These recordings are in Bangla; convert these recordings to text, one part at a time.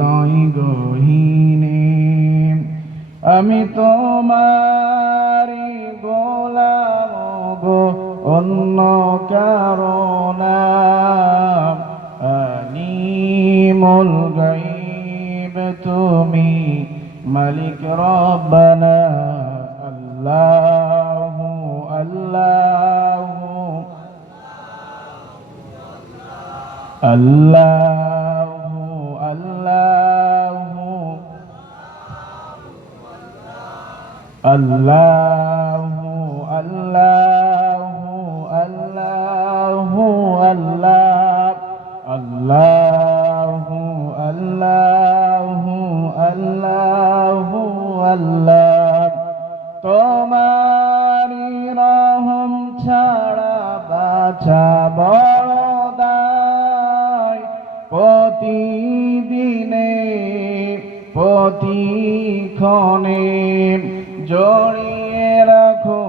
হৃদয় গহীনে আমি তোমারি গোলাম গো অন্য কারো না আলিমুল গায়ব তুমি মালিক রব্বানা আল্লাহু আল্লাহু আল্লাহু আল্লাহু আল্লাহু আল্লাহু আল্লাহু আল্লাহ আল্লাহু আল্লাহু আল্লাহু আল্লাহ তোমারি রহম ছাড়া বাঁচা বড় দায় প্রতিদিনে প্রতিক্ষণে জড়িয়ে রাখো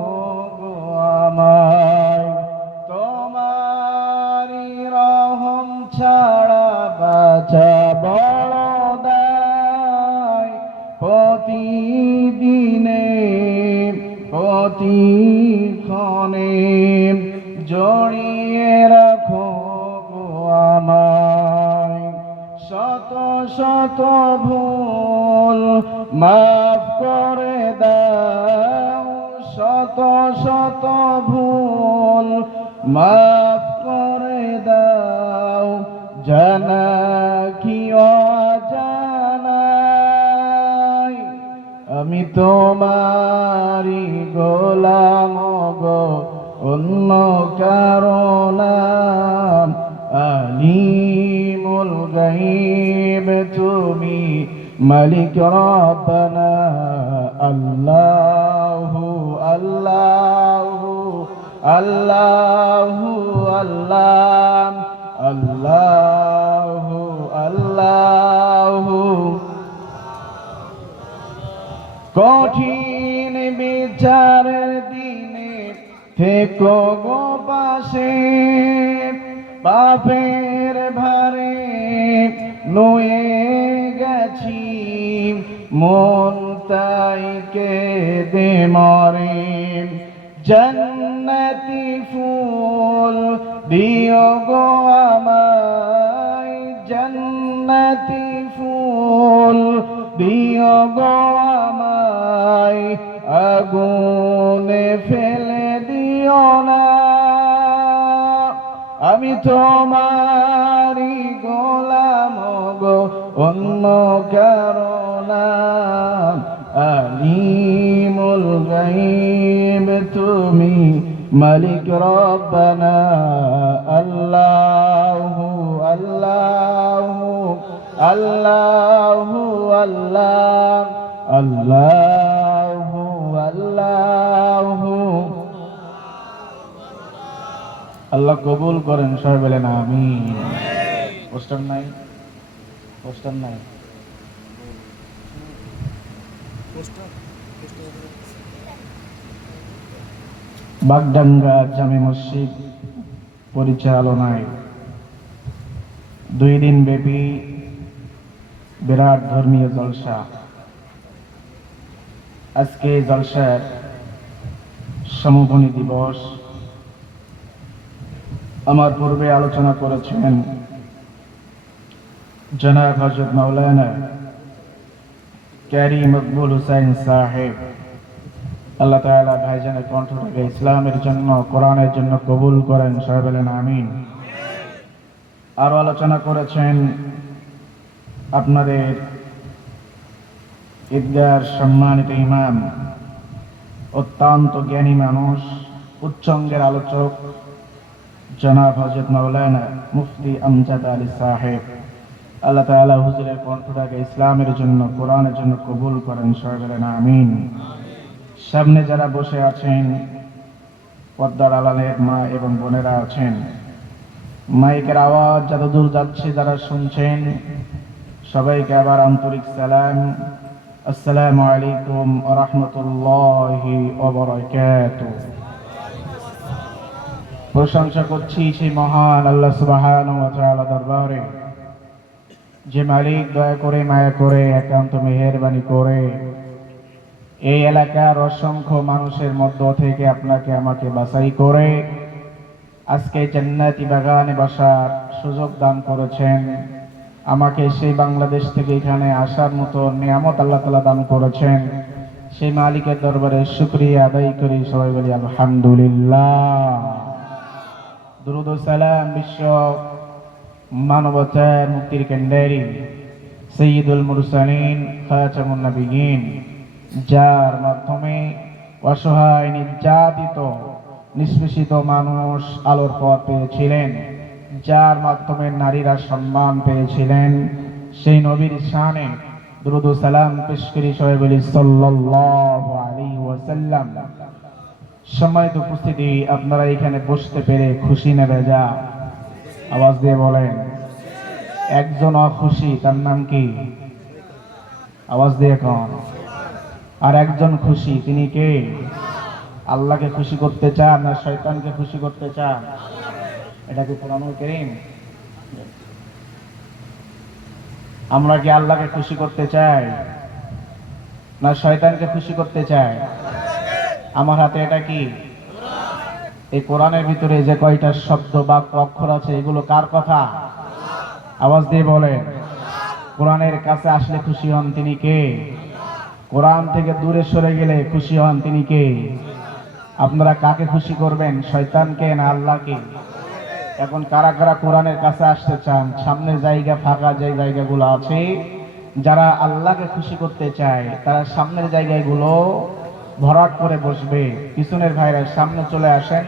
গো আমায় তোমারি রহম ছাড়া বাঁচা বড় দায় প্রতিদিনে প্রতিক্ষণে জড়িয়ে রাখো গো আমায় শত শত ভুল মাফ করে দাও শত শত ভুল মাফ করে দাও জানা কি অজানাই আমি তোমারি গোলাম গো অন্য কারো না আলিমুল গায়ব তুমি মালিক রব্বানা আল্লাহু আল্লাহু আল্লাহু আল্লাহ আল্লাহু আল্লাহু কঠিন বিচারের দিনে থেকো গো পাশে পাপের ভারে নুয়ে গেছি মন তাই কেঁদে মরে জান্নাতি ফুল দিও গো আমায় জান্নাতি ফুল দিও গো আমায় আগুনে ফেলে দিও না আমি তোমারি গোলাম গো অন্য কারো না আলিমুল গায়ব তুমি মালিক রব্বানা আল্লাহু আল্লাহু আল্লাহু আল্লাহ আল্লাহু আল্লাহু আল্লাহ কবুল করেন সবাই বলেন আমিন পোস্টার নাই পোস্টার নাই বাগডাঙ্গা জামে মসজিদ পরিচালনায় 2 দিন ব্যাপী বিরাট ধর্মীয় জলসা আজকে জলসার সমাপনী দিবস আমার পূর্বে আলোচনা করেছেন জনাব হযরত মাওলানা ক্যারি মকবুল হুসাইন সাহেব আল্লাহ তাআলা ভাইজানের কণ্ঠটাকে ইসলামের জন্য কোরআনের জন্য কবুল করেন সবাই বলেন আমিন আরো আলোচনা করেছেন আপনাদের ঈদগাহর সম্মানিত ইমাম অত্যন্ত জ্ঞানী মানুষ উচ্চঙ্গের আলোচক জনাব হযরত মাওলানা মুফতি আমজাদ আলী সাহেব আল্লাহ তাআলা হুজুরের কণ্ঠটাকে ইসলামের জন্য কোরআনের জন্য কবুল করেন সবাই বলেন আমিন সামনে যারা বসে আছেন পর্দার আড়ালের মা এবং বোনেরা আছেন মাইকের আওয়াজ যত দূর যাচ্ছে যারা শুনছেন সবাইকে আবার আন্তরিক সালাম আসসালামু আলাইকুম ওয়া রাহমাতুল্লাহি ওয়া বারাকাতুহু প্রশংসা করছি সেই মহান আল্লাহ সুবহানাহু ওয়া তাআলা দরবারে যে মালিক দয়া করে মায়া করে একান্ত মেহেরবানি করে এই এলাকার অসংখ্য মানুষের মধ্য থেকে আপনাকে আমাকে বাছাই করে আজকে জান্নাতি বাগানে বসার সুযোগ দান করেছেন। আমাকে সেই বাংলাদেশ থেকে এখানে আসার মতো নিয়ামত আল্লাহ তাআলা দান করেছেন। সেই মালিকের দরবারে শুকরিয়া আদায় করি, সবাই বলি আলহামদুলিল্লাহ। দুরূদ ও সালাম বিশ্ব মানবতার মুক্তির কেন্দ্রী সাইয়্যিদুল মুরসালিন খাতামুন নবিয়্যিন, যার মাধ্যমে অসহায় নির্যাতিত নিষ্পেষিত মানুষ আলোর পথ পেয়েছিলেন, যার মাধ্যমে নারীরা সম্মান পেয়েছিলেন, সেই নবীর শানে দুরূদ ও সালাম পেশ করি, সবাই বলি সাল্লাল্লাহু আলাইহি ওয়াসাল্লাম। সম্মানিত উপস্থিতি, আপনারা এখানে বসতে পেরে খুশি না বেজা? আওয়াজ দিয়ে বলেন। একজন অখুশি, তার নাম কি? আওয়াজ দিয়ে কন। আর একজন খুশি, তিনি কে? আল্লাহকে খুশি করতে চান না শয়তানকে খুশি করতে চান? এটা কি কোরআনুল কারীম? আমরা কি আল্লাহকে খুশি করতে চাই না শয়তানকে খুশি করতে চাই? আমার হাতে এটা কি? এই কোরআনের ভিতরে যে কয়টা শব্দ বা অক্ষর আছে, এগুলো কার কথা? আওয়াজ দিয়ে বলেন। কোরআনের কাছে আসলে খুশি হন তিনি কে? কোরআন থেকে দূরে সরে গেলে খুশি হন তিনি কে? আপনারা কাকে খুশি করবেন, শয়তানকে না আল্লাহকে? এখন কারা কারা কোরআনের কাছে আসতে চান? সামনে জায়গা ফাঁকা, যে জায়গাগুলো আছে, যারা আল্লাহকে খুশি করতে চায় তারা সামনের জায়গাগুলো ভরাট করে বসবে। পিছনের ভাইরা সামনে চলে আসেন।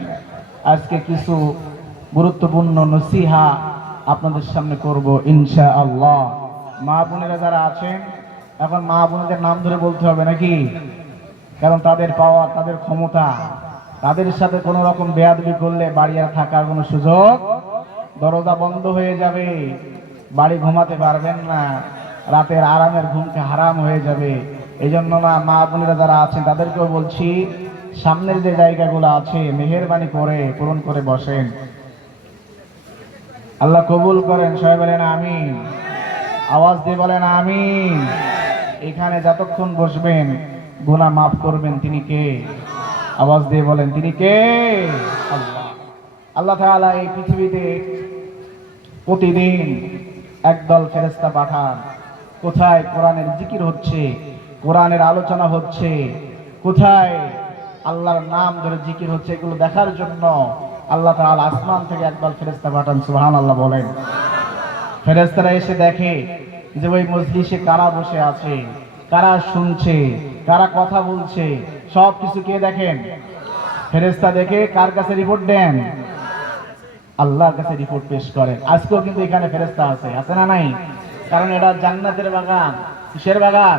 আজকে কিছু গুরুত্বপূর্ণ নসিহা আপনাদের সামনে করব ইনশাআল্লাহ। মা বোনেরা যারা আছেন, এখন মা বোনদের নাম ধরে বলতে হবে নাকি? কারণ তাদের পাওয়ার, তাদের ক্ষমতা, তাদের সাথে কোনো রকম বেয়াদবি করলে বাড়ি আর থাকার কোনো সুযোগ, দরজা বন্ধ হয়ে যাবে, বাড়ি ঘুমাতে পারবেন না, রাতের আরামের ঘুমকে হারাম হয়ে যাবে। এই জন্য মা বোনেরা যারা আছেন তাদেরকেও বলছি, সামনের যে জায়গাগুলো আছে মেহেরবানি করে পূরণ করে বসেন। আল্লাহ কবুল করেন, সবাই বলেন আমিন। আওয়াজ দিয়ে বলেন আমিন। এখানে যতক্ষণ বসবেন গুনাহ মাফ করবেন তিনি কে? আওয়াজ দিয়ে বলেন তিনি কে? আল্লাহ। আল্লাহ তাআলা এই পৃথিবীতে প্রতিদিন একদল ফেরেশতা পাঠান। কোথায় কোরআনের জিকির হচ্ছে, কোরআনের আলোচনা হচ্ছে, কোথায় আল্লাহর নাম ধরে জিকির হচ্ছে, এগুলো দেখার জন্য আল্লাহ তাআলা আসমান থেকে একদল ফেরেশতা পাঠান। সুবহানাল্লাহ বলেন। ফেরেশতারা এসে দেখে যে ওই মজলিসে কারা বসে আছে, কারা শুনছে, কারা কথা বলছে, সব কিছু কে দেখেন? ফেরেশতা দেখে কার কাছে রিপোর্ট দেন? আল্লাহর কাছে রিপোর্ট পেশ করেন। আজকেও কিন্তু এখানে ফেরেশতা আছে, আছে না নাই? কারণ এটা জান্নাতের বাগান। কিসের বাগান?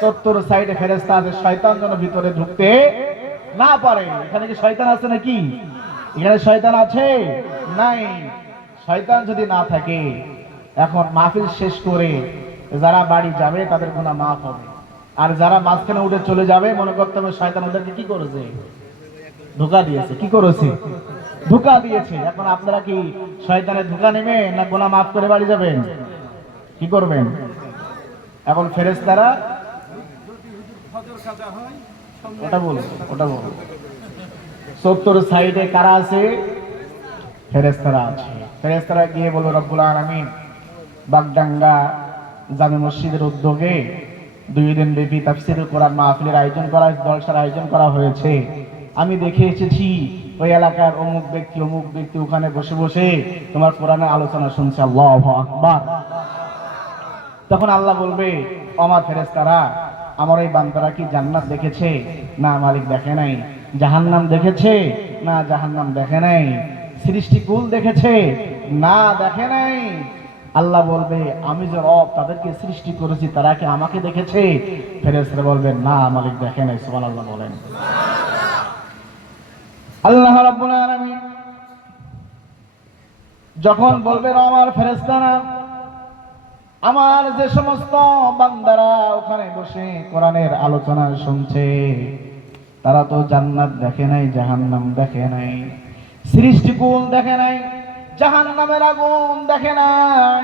৭০ সাইডে ফেরেশতা আছে, শয়তান যেন ভিতরে ঢুকতে না পারে। এখানে কি শয়তান আছে নাকি? এখানে শয়তান আছে? নাই। শয়তান যদি না থাকে, এখন মাহফিল শেষ করে যারা বাড়ি যাবে তাদের গুনাহ মাফ হবে। আর যারা মাঝখানে উঠে চলে যাবে, মনে করতে হবে শয়তান ওদেরকে কি করেছে? ধোঁকা দিয়েছে। কি করেছে? ধোঁকা দিয়েছে। এখন আপনারা কি শয়তানের ধোঁকা নেবে না গুনাহ মাফ করে বাড়ি যাবেন? কি করবেন? এখন ফেরেশতারা ওটা বলুন, ওটা বলুন। ৭০ সাইডে কারা আছে? ফেরেশতারা আছে। ফেরেশতারা গিয়ে বলল, রব্বুল আলামিন বাগডাঙ্গা জামে মসজিদের উদ্যোগে 2 দিন ব্যাপী তাফসীরুল কোরআন মাহফিলের আয়োজন করা, জলসার আয়োজন করা হয়েছে। আমি দেখে এসেছি ওই এলাকার অমুক ব্যক্তি ওখানে বসে বসে তোমার কোরআনের আলোচনা শুনছে। আল্লাহু আকবার। তখন আল্লাহ বলবে, আমার ফেরেশতারা, আমার এই বান্দারা কি জান্নাত দেখেছে? না মালিক দেখে নাই। জাহান্নাম দেখেছে? না জাহান্নাম দেখে নাই। সৃষ্টিকুল দেখেছে? না দেখে নাই। আল্লাহ বলবে, আমি যে রব তাদেরকে সৃষ্টি করেছি, তারা কি আমাকে দেখেছে? ফেরেশতারা বলবে, না মালিক দেখে নাই। সুবহানাল্লাহ বলেন। আল্লাহ রাব্বুল আলামিন যখন বলবেন, আমার ফেরেশতারা, আমার যে সমস্ত বান্দারা ওখানে বসে কোরআনের আলোচনা শুনছে, তারা তো জান্নাত দেখে নাই, জাহান্নাম দেখে নাই, সৃষ্টিকুল দেখে নাই, জাহান্নামের আগুন দেখে নাই,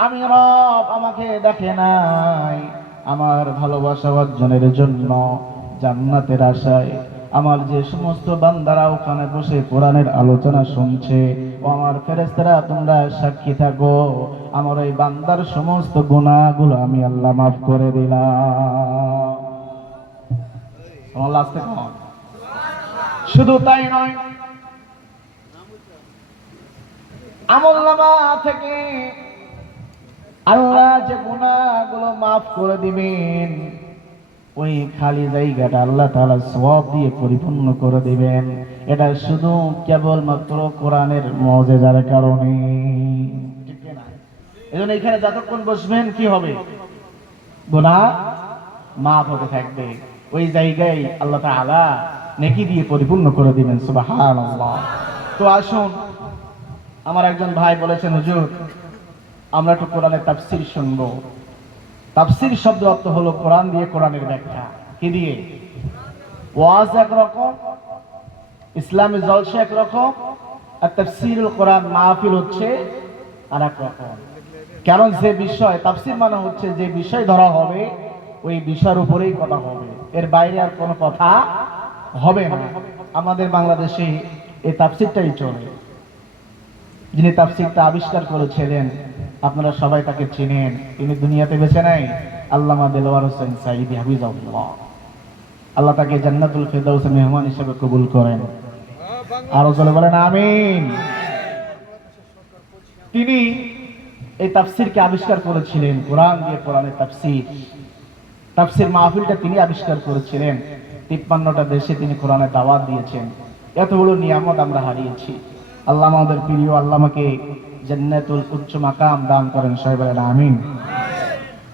আমি রব আমাকে দেখে নাই আমার ভালোবাসা অর্জনের জন্য জান্নাতের আশায় আমার যে সমস্ত বান্দারা ওখানে বসে কোরআনের আলোচনা শুনছে, ও আমার ফেরেশতারা তোমরা সাক্ষী থাকো, আমার ওই বান্দার সমস্ত গুনাহগুলো আমি আল্লাহ মাফ করে দিলাম। আল্লাহ আস্তে কন। শুধু তাই নয়, আমলনামা থেকে আল্লাহ যে গুনাহগুলো মাফ করে দিবেন, ওই খালি জায়গাটা আল্লাহ তাআলা সওয়াব দিয়ে পরিপূর্ণ করে দিবেন। এটা শুধু কেবলমাত্র কোরআনের মুজিজার কারণে, ঠিক না? এজন্য এখানে যতক্ষণ বসবেন কি হবে? গুনাহ মাফ হতে থাকবে। ওই জায়গায় আল্লাহ তাআলা নেকি দিয়ে পরিপূর্ণ করে দিবেন। সুবহানাল্লাহ। তো আসুন, আমার একজন ভাই বলেছেন, হুজুর আমরা একটু কোরআনের তাফসীর শুনবো। তাফসীর শব্দ অর্থ হলো কোরআন দিয়ে কোরআনের ব্যাখ্যা। কি দিয়ে? ওয়াজ একরকম, ইসলামী জলসা একরকম, আর তাফসীরুল কোরআন মাহফিল হচ্ছে আরেক রকম। কারণ যে বিষয় তাফসীর মানে হচ্ছে যে বিষয় ধরা হবে ওই বিষয়ের উপরেই কথা হবে, এর বাইরে আর কোনো কথা হবে না। আমাদের বাংলাদেশে এই তাফসীরটাই চলে। যিনি তাফসীরটা আবিষ্কার করেছিলেন আপনারা সবাই তাকে চিনেন, তিনি দুনিয়াতে বেঁচে নাই, আল্লামা দেলোয়ার হোসেন সাঈদী হাফিজাহুল্লাহ। আল্লাহ তাকে জান্নাতুল ফেরদাউসে মেহমান হিসেবে কবুল করেন। আরো জোরে বলেন আমিন। তিনি এই তাফসীরকে আবিষ্কার করেছিলেন, কোরআন দিয়ে কোরআনের তাফসীর। তাফসীর মাহফিলটা তিনি আবিষ্কার করেছিলেন। 53টা দেশে তিনি কোরআনের দাওয়াত দিয়েছেন। এত বড় নিয়ামত আমরা হারিয়েছি। আল্লাহ আমাদের প্রিয় আল্লামাকে জান্নাতুল উচ্চ মাকাম দান করেন, সবাই বলেন আমিন।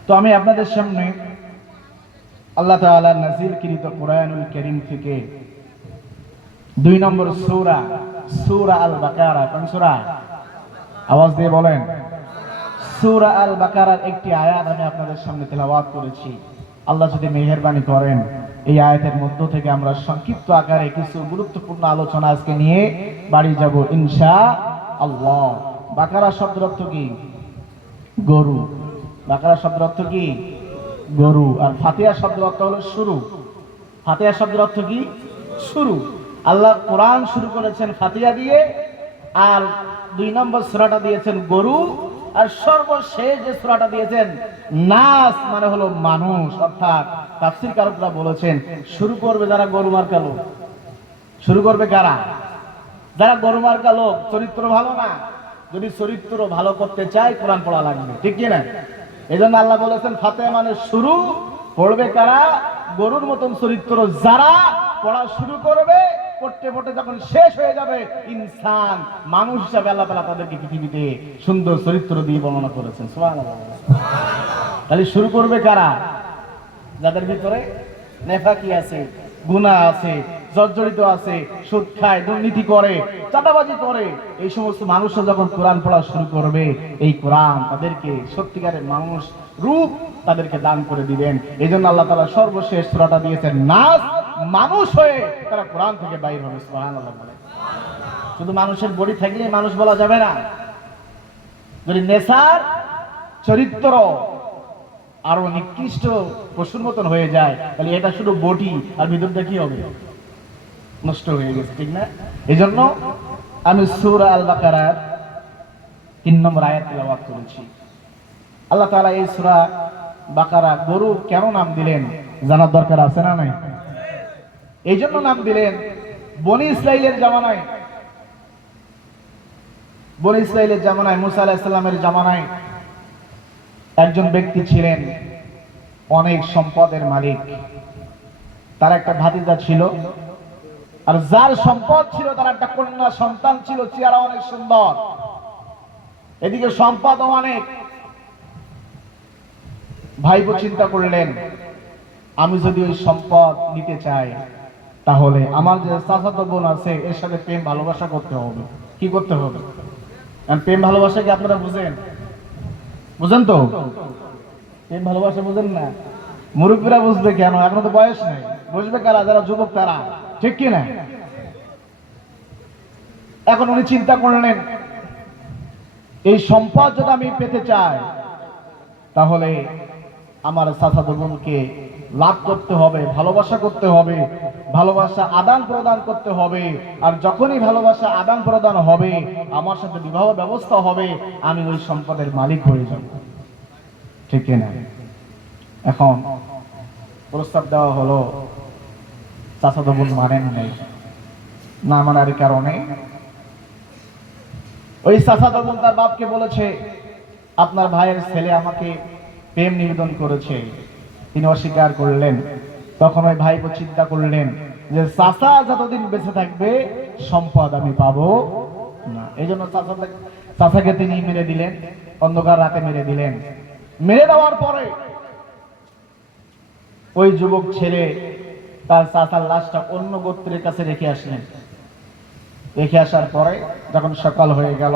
তো আমি আপনাদের সামনে আল্লাহ তাআলা নাযিলকৃত কোরআনুল কারীম থেকে 2 নম্বর সূরা, সূরা আল বাকারা। কোন সূরা? আওয়াজ দিয়ে বলেন। সূরা আল বাকারার একটি আয়াত আমি আপনাদের সামনে তেলাওয়াত করেছি। আল্লাহ যদি মেহেরবানি করেন এই আয়াতের মধ্য থেকে আমরা সংক্ষিপ্ত আকারে কিছু গুরুত্বপূর্ণ আলোচনা আজকে নিয়ে বাড়ি যাব ইনশাআল্লাহ। বাকারা শব্দের অর্থ কি? গরু। বাকারা শব্দের অর্থ কি? গরু। আর ফাতিহা শব্দের অর্থ হলো শুরু। ফাতিহা শব্দের অর্থ কি? শুরু। আল্লাহ কোরআন শুরু করেছেন ফাতিহা দিয়ে, আর 2 নম্বর সূরাটা দিয়েছেন গরু, আর সর্বশেষ যে সূরাটা দিয়েছেন নাস মানে হলো মানুষ। অর্থাৎ তাফসীরকারকরা বলেছেন শুরু করবে যারা গরু মার্কা লোক। শুরু করবে কারা? যারা গরু মার্কা লোক, চরিত্র ভালো না। যদি চরিত্র ভালো করতে চায় কোরআন পড়া লাগবে, ঠিক কি না? এজন্য আল্লাহ বলেছেন ফাতিহা মানে শুরু। পড়বে কারা? গরুর মতন চরিত্র যারা পড়া শুরু করবে, পড়তে পড়তে যখন শেষ হয়ে যাবে ইনসান মানুষ হিসাবে আল্লাহ তাআলা তাদেরকে পৃথিবীতে সুন্দর চরিত্র দিয়ে বর্ণনা করেছেন। সুবহানাল্লাহ। তাহলে শুরু করবে কারা? যাদের ভিতরে নেফাকি আছে, গুনাহ আছে, জর্জরিত আছে, সুদ খায়, দুর্নীতি করে, চাঁদাবাজি করে, এই সমস্ত মানুষরা যখন কোরআন পড়া শুরু করবে এই কোরআন তাদেরকে সত্যিকারের মানুষ রূপ তাদেরকে দান করে দিবেন। এই জন্য আল্লাহ তাআলা সর্বশেষ সূরাটা দিয়েছেন নাস, মানুষ হয়ে তারা কোরআন থেকে বাইর হবে। সুবহানাল্লাহ বলে। শুধু মানুষের বডি থাকলে মানুষ বলা যাবে না। যদি নেশার চরিত্র আরো নিকৃষ্ট পশুর মতন হয়ে যায় তাহলে এটা শুধু বডি, আর ভিতরটা কি হবে? নষ্ট হয়ে গেছে, ঠিক না? এই জন্য আমি সূরা আল বাকারার 3 নম্বর আয়াত তেলাওয়াত করেছি। আল্লাহ তাআলা এই সূরা বাকারা গরু কেন নাম দিলেন জানার দরকার আছে না নাই? এই জন্য নাম দিলেন, বনি ইসরাইলের জামানায়, বনি ইসরাইলের জামানায়, মুসা আলাইহিস সালামের জামানায় একজন ব্যক্তি ছিলেন অনেক সম্পদের মালিক। তার একটা ভাতিজা ছিল, আর যার সম্পদ ছিল তার একটা কন্যা সন্তান ছিল, চেহারা অনেক সুন্দর, এদিকে সম্পদ অনেক। ভাইপো চিন্তা করলেন আমি যদি ওই সম্পদ নিতে চাই তাহলে আমার যে চাচাতো বোন আছে এর সাথে প্রেম ভালোবাসা করতে হবে। কি করতে হবে? প্রেম ভালোবাসা কি আপনারা বুঝেন? বুঝেন তো? প্রেম ভালোবাসা বুঝেন না? মুরব্বীরা বুঝবে কেন? এখনো তো বয়স নেই। বুঝবে কারা? যারা যুবক তারা, ঠিক কি না? এখন উনি চিন্তা করলেন এই সম্পদ যদি আমি পেতে চাই তাহলে আমার চাচাতো বোনকে লাভ করতে হবে, ভালোবাসা করতে হবে, ভালোবাসা আদান প্রদান করতে হবে। আর যখনই ভালোবাসা আদান প্রদান হবে, আমার সাথে বিবাহ ব্যবস্থা হবে, আমি ওই সম্পদের মালিক হয়ে যাব। ঠিক না? এখন প্রস্তাব দেওয়া হলো, চাচাতো বোন মানেন নাই। না মানার কারণে ওই চাচাতো বোন তার বাপকে বলেছে, আপনার ভাইয়ের ছেলে আমাকে প্রেম নিবেদন করেছে। তিনি অস্বীকার করলেন। তখন ওই ভাইপো চিন্তা করলেন যে চাচা যতদিন বেঁচে থাকবে সম্পদ আমি পাবো না। এই জন্য চাচাকে তিনি মেরে দিলেন, অন্ধকার রাতে মেরে দিলেন। মেরে দেওয়ার পরে ওই যুবক ছেলে তার চাচার লাশটা অন্য গোত্রের কাছে রেখে আসলেন। রেখে আসার পরে যখন সকাল হয়ে গেল,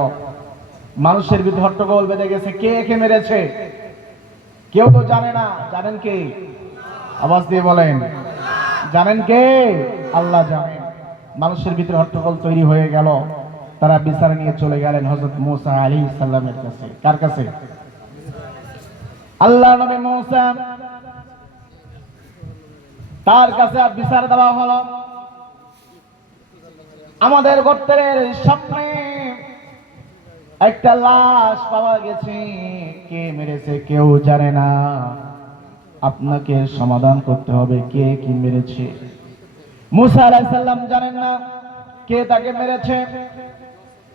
মানুষের ভিতর হট্টগোল বেঁধে গেছে, কে একে মেরেছে কেউ তো জানে না। জানেন কে? আওয়াজ দিয়ে বলেন, জানেন কে? আল্লাহ জানেন। মানুষের ভিতরে হট্টগোল তৈরি হয়ে গেল। তারা বিচার নিয়ে চলে গেলেন হযরত মুসা আলাইহিস সালামের কাছে। কার কাছে? আল্লাহ নবী মুসা, তার কাছে বিচার দেওয়া হলো। আমাদের গোত্রের সামনে একটা লাশ পাওয়া গেছে, কে মেরেছে কেউ জানে না। আপনাকে সমাধান করতে হবে কে কি মেরেছে। মুসা আলাইহিস সালাম জানেন না কে তাকে মেরেছে।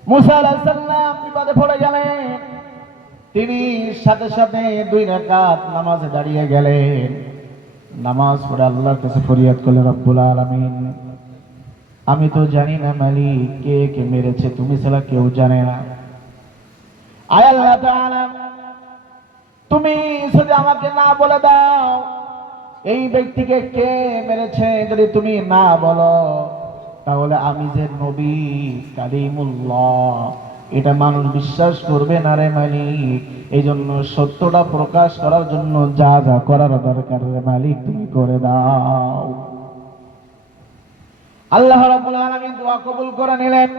মুসা আলাইহিস সালাম বিপদে পড়ে গেলেন। তিনি সাথে সাথে 2 রাকাত নামাজে দাঁড়িয়ে গেলেন। নামাজ পড়ে আল্লাহর কাছে ফরিয়াদ করলেন, রব্বুল আলামিন, আমি তো জানি না মালিক কে কে মেরেছে, তুমি ছাড়া কেউ জানে না। আয় আল্লাহ তাআলা, তুমি যদি আমাকে না বলে দাও এই ব্যক্তিকে কে মেরেছে, যদি তুমি না বলো তাহলে আমি যে নবী কালিমুল্লাহ এটা মানুষ বিশ্বাস করবে না রে মালিক। এই জন্য সত্যটা প্রকাশ করার জন্য যা যা করার দরকার রে মালিক তুমি করে দাও। আল্লাহ রাব্বুল আলামিন দোয়া কবুল করে নিলেন।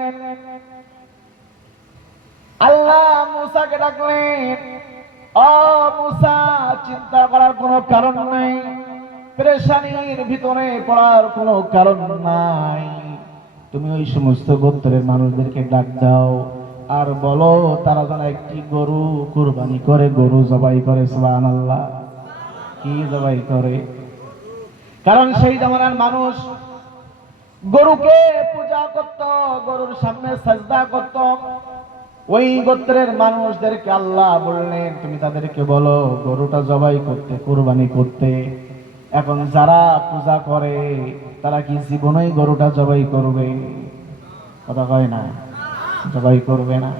আল্লাহ মুসাকে ডাকলেন, ও মুসা, চিন্তা করার কোনো কারণ নাই, পেরেশানির ভিতরে পড়ার কোনো কারণ নাই। তুমি ওই সমস্ত গোত্রের মানুষদেরকে ডাক দাও আর বলো তারা যেন একটি গরু কুরবানি করে, গরু জবাই করে। সুবহানাল্লাহ। কি জবাই করে? কারণ সেই জামানার মানুষ গরুকে পূজা করত, গরুর সামনে সাজদা করত। ওই গোত্রের মানুষদেরকে আল্লাহ বললেন, তুমি তাদেরকে বলো গরুটা জবাই করতে, কুরবানি করতে। এখন যারা পূজা করে তারা কি জীবনেই গরুটা জবাই করবে? কথা কয় না, জবাই করবে না।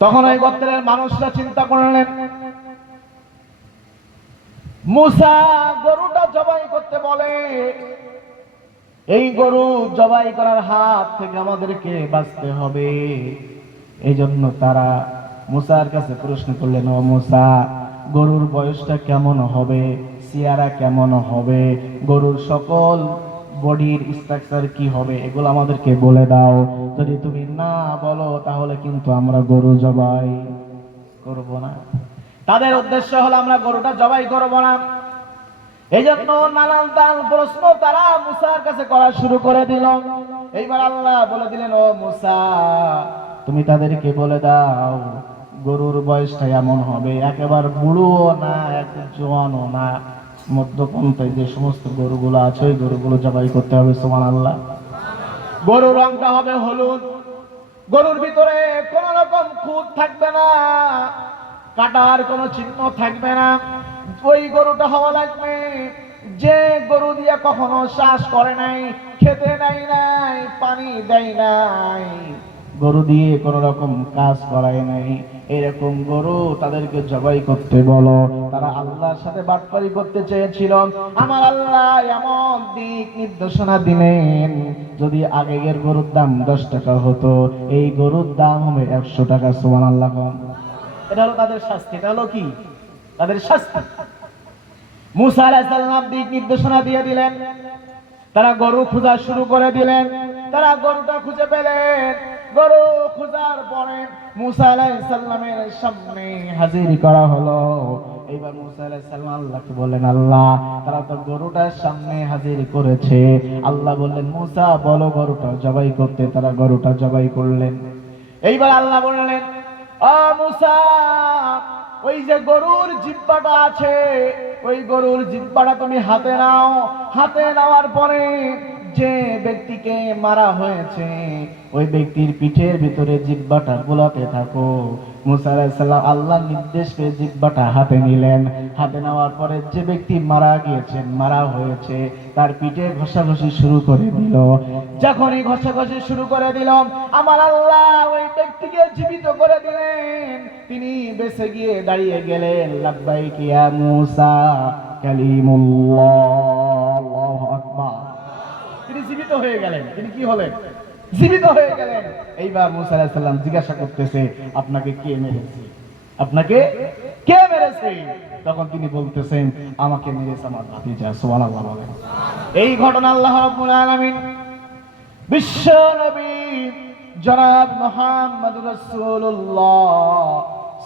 তখন ওই গোত্রের মানুষরা চিন্তা করলেন, মুসা গরুটা জবাই করতে বলে, এই গরু জবাই করার হাত থেকে আমাদেরকে বাঁচতে হবে। এই জন্য তারা মুসার কাছে প্রশ্ন করলেন, ও মুসা, গরুর বয়সটা কেমন হবে, চেহারা কেমন হবে, গরুর সকল বডির স্ট্রাকচার কি হবে, এগুলো আমাদেরকে বলে দাও। যদি তুমি না বলো তাহলে কিন্তু আমরা গরু জবাই করব না। তাদের উদ্দেশ্য হলো আমরা গরুটা জবাই করব না। এই জন্য নানান প্রশ্ন তারা মুসার কাছে করা শুরু করে দিল। এইবার আল্লাহ বলে দিলেন, ও মুসা, তুমি তাদেরকে বলে দাও গরুর বয়সটা এমন হবে, একেবারে বুড়োও না, এক জোয়ানও না, মধ্যপন্থায় যে সমস্ত গরুগুলো আছে ওই গরুগুলো জবাই করতে হবে। সুবহানাল্লাহ। গরুর রংটা হবে হলুদ, গরুর ভিতরে কোন রকম খুঁত থাকবে না, কাটার কোনো চিহ্ন থাকবে না। ওই গরুটা হওয়া লাগবে যে গরু দিয়ে কখনো শ্বাস করে নাই, খেতে নাই নাই, পানি দেয় নাই, গরু দিয়ে কোন রকম কাজ করায় নাই, এরকম গরু তাদেরকে জবাই করতে বলো। তারা আল্লাহর সাথে বাটপারি করতে চেয়েছিল। আমার আল্লাহ এমন দিক নির্দেশনা দিলেন, যদি আগের গরুর দাম 10 টাকা হতো, এই গরুর দাম হবে 100 টাকা। সুবহানাল্লাহ। এটা হলো তাদের শাস্তি। এটা হলো কি? তাদের শাস্তি। মুসা আলাইহিস সালাম দিক নির্দেশনা দিয়ে দিলেন, তারা গরু খোঁজা শুরু করে দিলেন। তারা গরুটা খুঁজে পেলেন। গরু খোঁজার পরে মুসা আলাইহিস সালামের সামনে হাজির করা হলো। এইবার মুসা আলাইহিস সালাম আল্লাহকে বললেন, আল্লাহ তারা তো গরুটার সামনে হাজির করেছে। আল্লাহ বললেন, মুসা বলো গরুটা জবাই করতে। তারা গরুটা জবাই করলেন। এইবার আল্লাহ বললেন, ও মুসা, ওই যে গরুর জিহ্বাটা আছে, ওই গরুর জিহ্বাটা তুমি হাতে নাও। হাতে নেওয়ার পরে যে ব্যক্তিকে মারা হয়েছে ওই ব্যক্তির পিঠের ভিতরে জিহ্বাটা বুলাতে থাকো। মুসা আলাইহিস সালাম আল্লাহর নির্দেশ পেয়ে জিহ্বাটা হাতে নিলেন। হাতে নেওয়ার পরে যে ব্যক্তি মারা গিয়েছেন, মারা হয়েছে, তার পিঠে ঘষাঘষি শুরু করে দিল। যখনই ঘষাঘষি শুরু করে দিল, আমার আল্লাহ ওই ব্যক্তিকে জীবিত করে দিলেন। তিনি বেঁচে গিয়ে দাঁড়িয়ে গেলেন, লাব্বাইক ইয়া মুসা কালিমুল্লাহ, আল্লাহু আকবার। তিনি জীবিত হয়ে গেলেন। তিনি কি হলেন? জীবিত হয়ে গেলেন। এইবার মুসা আলাইহিস সালাম জিজ্ঞাসা করতেছে, আপনাকে কে মেরেছে? আপনাকে কে মেরেছে? তখন তিনি বলতেছেন, আমাকে মেরেছে আমার ভাতিজা। সুবহানাল্লাহ বলেন। এই ঘটনা আল্লাহ রাব্বুল আলামিন বিশ্ব নবী জনাব মুহাম্মদুর রাসূলুল্লাহ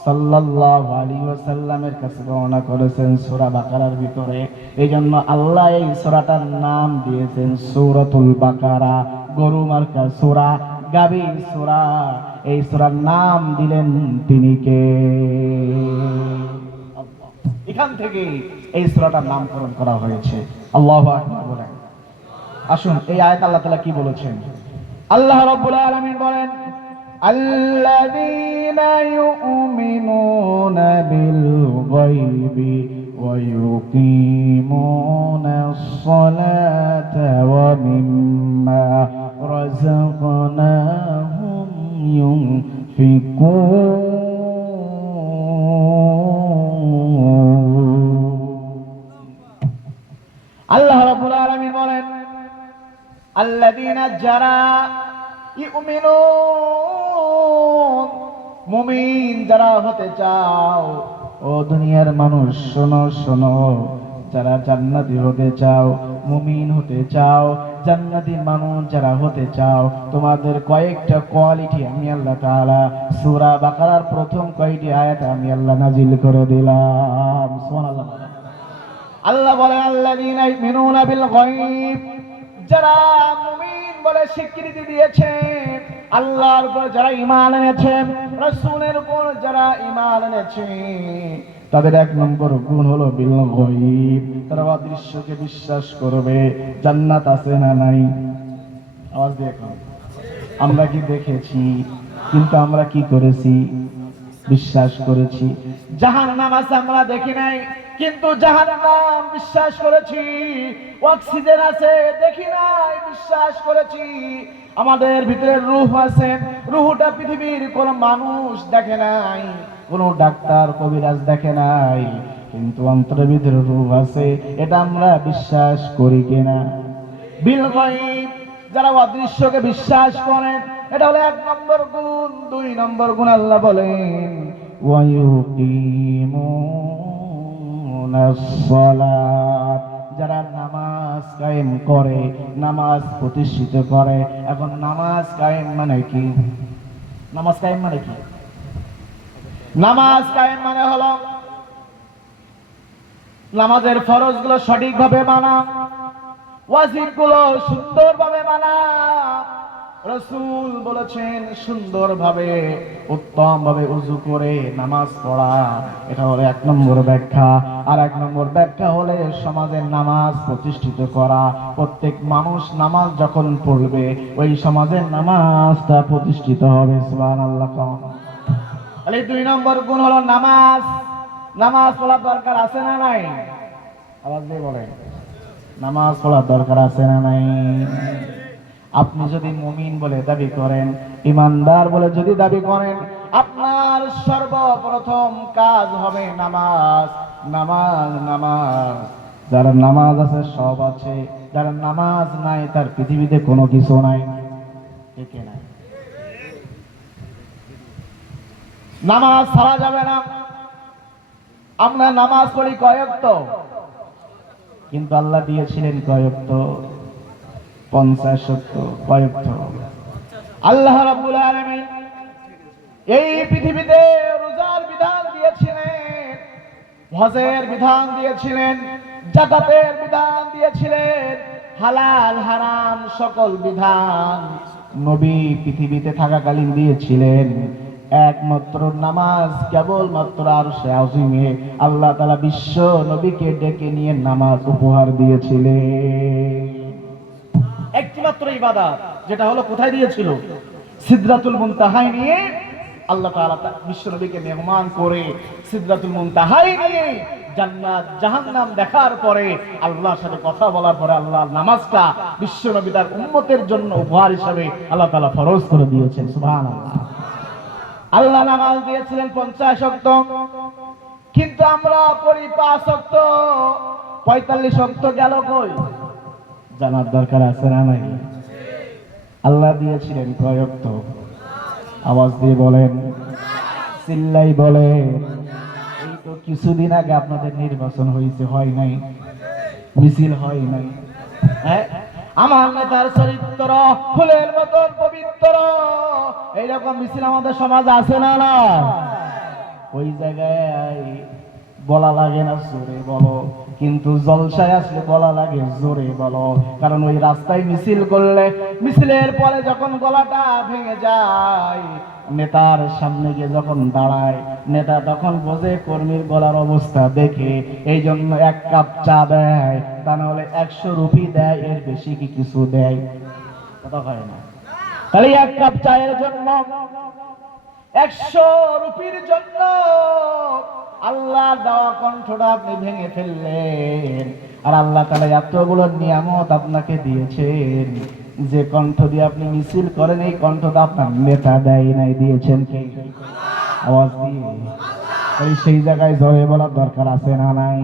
সাল্লাল্লাহু আলাইহি ওয়াসাল্লামের কাছে বর্ণনা করেছেন সূরা বাকারার ভিতরে। এইজন্য আল্লাহ এই সূরাটার নাম দিয়েছেন সূরাতুল বাকারা। গরু মার্কা সূরা, গাবী সূরা। এই সূরার নাম দিলেন তিনি কে? আল্লাহ। এখান থেকে এই সূরাটার নামকরণ করা হয়েছে। আল্লাহু আকবার বলেন। আসুন এই আয়াত আল্লাহ তাআলা কি বলেছেন? আল্লাহ রাব্বুল আলামিন বলেন, আল্লাযীনা ইউমিনুনা বিল গায়বি ওয়া ইউকিমুনাস সালাতা ওয়া মিম্মা রাযাকনাহুম ইউনফিকুন। আল্লাহ রাব্বুল আলামিন বলেন, আল্লাযীনা যারা ইউমিনুন, মুমিন যারা হতে চাও, ও দুনিয়ার মানুষ শোনো শোনো, যারা জান্নাতি হতে চাও, মুমিন হতে চাও, জান্নাতি মানুষ যারা হতে চাও, তোমাদের কয়েকটা কোয়ালিটি আমি আল্লাহ তাআলা সূরা বাকারার প্রথম কয়েকটি আয়াত আমি আল্লাহ নাজিল করে দিলাম। সুবহানাল্লাহ। আল্লাহ বলেন, আল্লাযীনা ইউমিনুনা বিল গায়ব, যারা মুমিন বলে স্বীকৃতি দিয়েছে, আল্লাহর উপর যারা ঈমান এনেছে, রাসূলের উপর যারা ঈমান এনেছে, তাদের এক নম্বর গুণ হলো বিল গায়ব। তারা অদৃশ্যকে বিশ্বাস করবে। জান্নাত আছে না নাই? আওয়াজ দিয়ে কও। আমরা কি দেখেছি? কিন্তু আমরা কি করেছি? বিশ্বাস করেছি। জাহান্নাম আছে আমরা দেখি নাই, কিন্তু জাহান্নাম বিশ্বাস করেছি। অক্সিজেন আছে দেখি নাই, বিশ্বাস করেছি। আমাদের ভিতরে রূহ আছে, রূহটা পৃথিবীর কোন মানুষ দেখে নাই, কোন ডাক্তার কবিরাজ দেখে নাই, কিন্তু অন্তরের ভিতরে রূহ আছে, এটা আমরা বিশ্বাস করি কিনা? বিল গায়ব, যারা অদৃশ্যকে বিশ্বাস করেন, এটা হলো এক নম্বর গুণ। দুই নম্বর গুণ আল্লাহ বলেন, ওয়া ইউকিমুনাস সালাত, যারা নামাজ কায়েম করে, নামাজ প্রতিষ্ঠিত করে। এখন নামাজ কায়েম মানে কি? নামাজ কায়েম মানে কি? নামাজ কায়েম মানে হলো নামাজের ফরজগুলো সঠিকভাবে মানা, ওয়াজিবগুলো সুন্দরভাবে মানা। রাসূল বলেছেন সুন্দরভাবে, উত্তমভাবে ওযু করে নামাজ পড়া। এটা হলো এক নম্বর ব্যাখ্যা। আর এক নম্বর ব্যাখ্যা হলে সমাজের নামাজ প্রতিষ্ঠিত করা। প্রত্যেক মানুষ নামাজ যখন পড়বে, ওই সমাজের নামাজটা প্রতিষ্ঠিত হবে। সুবহানাল্লাহ। তাহলে দুই নম্বর গুণ হলো নামাজ। নামাজ পড়ার দরকার আছে না নাই? আওয়াজ দিয়ে বলেন, নামাজ পড়ার দরকার আছে না নাই? আপনি যদি মুমিন বলে দাবি করেন, ইমানদার বলে যদি দাবি করেন, আপনার সর্বপ্রথম কাজ হবে নামাজ। নামাজ নামাজ। যার নামাজ আছে সব আছে, যার নামাজ নাই তার পৃথিবীতে কোনো কিছু নাই। ঠিক না? নামাজ ছাড়া যাবে না। আমরা নামাজ পড়ি কয়েকত, কিন্তু আল্লাহ দিয়েছিলেন কয়েকত? 50 কয়েকত। আল্লাহ রাব্বুল আলামিন এই পৃথিবীতে রোজার বিধান দিয়েছিলেন, হজের বিধান দিয়েছিলেন, যাকাতের বিধান দিয়েছিলেন, হালাল হারাম সকল বিধান নবী পৃথিবীতে থাকাকালীন দিয়েছিলেন। একমাত্র নামাজ কেবলমাত্র আরশে আজিমে আল্লাহ তাআলা বিশ্ব নবীকে ডেকে নিয়ে নামাজ উপহার দিয়েছিলেন। একমাত্র ইবাদত যেটা হলো কোথায় দিয়েছিল? সিদরাতুল মুনতাহায় নিয়ে আল্লাহ তাআলা বিশ্ব নবীকে মেহমান করে সিদরাতুল মুনতাহায় নিয়ে জান্নাত জাহান্নাম দেখার পরে আল্লাহর সাথে কথা বলার পরে আল্লাহর নামাজটা বিশ্ব নবী তার উম্মতের জন্য উপহার হিসেবে আল্লাহ তাআলা ফরজ করে দিয়েছেন। সুবহানাল্লাহ। আল্লাহ নামাজ দিয়েছিলেন 50 ওয়াক্ত, কিন্তু আমরা পড়ি 5 ওয়াক্ত, 45 ওয়াক্ত গেল কই? জানার দরকার আছে না নাই? আল্লাহ দিয়েছিলেন কয় ওয়াক্ত? আওয়াজ দিয়ে বলেন, চিল্লাই বলেন। এই তো কিছুদিন আগে আপনাদের নির্বাচন হয়েছে, হয় নাই? মিছিল হয় নাই? হ্যাঁ, আমার নেতার চরিত্র ফুলের মতন পবিত্র, এইরকম মিছিল আমাদের সমাজে আছে না? না, ওই জায়গায় বলা লাগে না জোরে বলো, কিন্তু জলসায় আসলে বলা লাগে জোরে বলো। কারণ ওই রাস্তায় মিছিল করলে মিছিলের পরে যখন গলাটা ভেঙে যায়, নেতার সামনে গিয়ে যখন দাঁড়ায়, নেতা তখন বোঝে কর্মীর গলার অবস্থা দেখে, এই জন্য 1 কাপ চা দেয়, তা না হলে 100 রুপি দেয়, এর বেশি কি কিছু দেয়? কথা হয় না। তাহলে 1 কাপ চায়ের জন্য 100 রুপির জন্য আল্লাহর দেওয়া কণ্ঠটা আপনি ভেঙে ফেললেন। আর আল্লাহ তাআলা এতগুলো নিয়ামত আপনাকে দিয়েছেন, যে কণ্ঠ দিয়ে আপনি মিছিল করেন, এই কণ্ঠটা আপনার নেতা দেয় নাই, দিয়েছেন কে? আওয়াজ দিয়ে সেই জায়গায় জয় বলার দরকার আছে না নাই?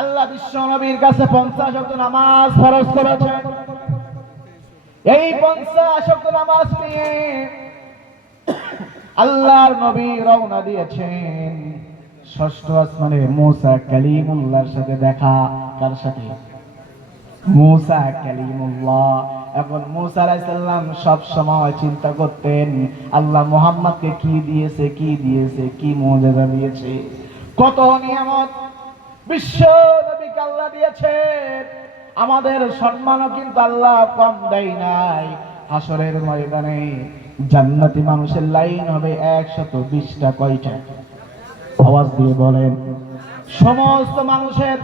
আল্লাহ বিশ্ব নবীর কাছে 50 ওয়াক্ত নামাজ ফরজ করেছেন। এই 50 ওয়াক্ত নামাজ নিয়ে আল্লাহর নবী রওনা দিয়েছেন ষষ্ঠ আসমানে মুসা কালিমুল্লাহর সাথে দেখা। কার সাথে? মুসা কালিমুল্লাহ। এখন মুসা আলাইহিস সালাম সব সময় চিন্তা করতেন আল্লাহ মুহাম্মদকে কি দিয়েছে, কি দিয়েছে, কি মুজিজা দিয়েছে, কত নিয়ামত বিশ্ব নবীকে আল্লাহ দিয়েছেন। আমাদের সম্মানও কিন্তু আল্লাহ কম দেয় নাই। হাসরের ময়দানে জান্নাতি মানুষের লাইন হবে 120টা। কয়টা? আওয়াজ দিয়ে বলেন। সমস্ত মানুষের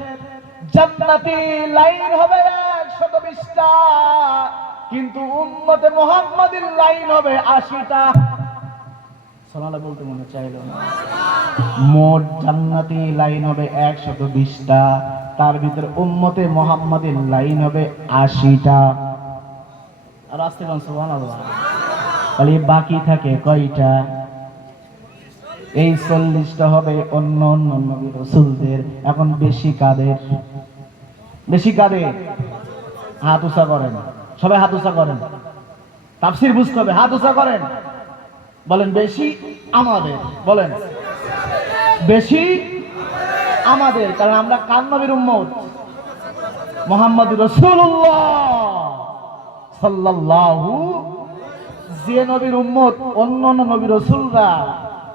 জান্নাতি লাইন হবে 120টা, কিন্তু উম্মতে মুহাম্মাদির লাইন হবে 80টা। সুবহানাল্লাহ বলতে মনে চাইলো না। মোট জান্নাতি লাইন হবে 120টা, তার ভিতরে উম্মতে মুহাম্মাদির লাইন হবে 80টা। আর আসতে বলেন সুবহানাল্লাহ। তাহলে বাকি থাকে কয়টা? এই 40টা হবে অন্য অন্য নবী রাসূলদের। এখন বেশি কাদের? বেশি কাদের? হাত উঁচা করেন, সবাই হাত উঁচা করেন। তাফসীর বুঝতে হবে, হাত উঁচা করেন, বলেন বেশি আমাদের, বলেন বেশি আমাদের। কারণ আমরা কার নবীর উম্মত? মুহাম্মদুর রাসূলুল্লাহ সাল্লাল্লাহু। যে নবীর উম্মত অন্য অন্য নবী রাসূলরা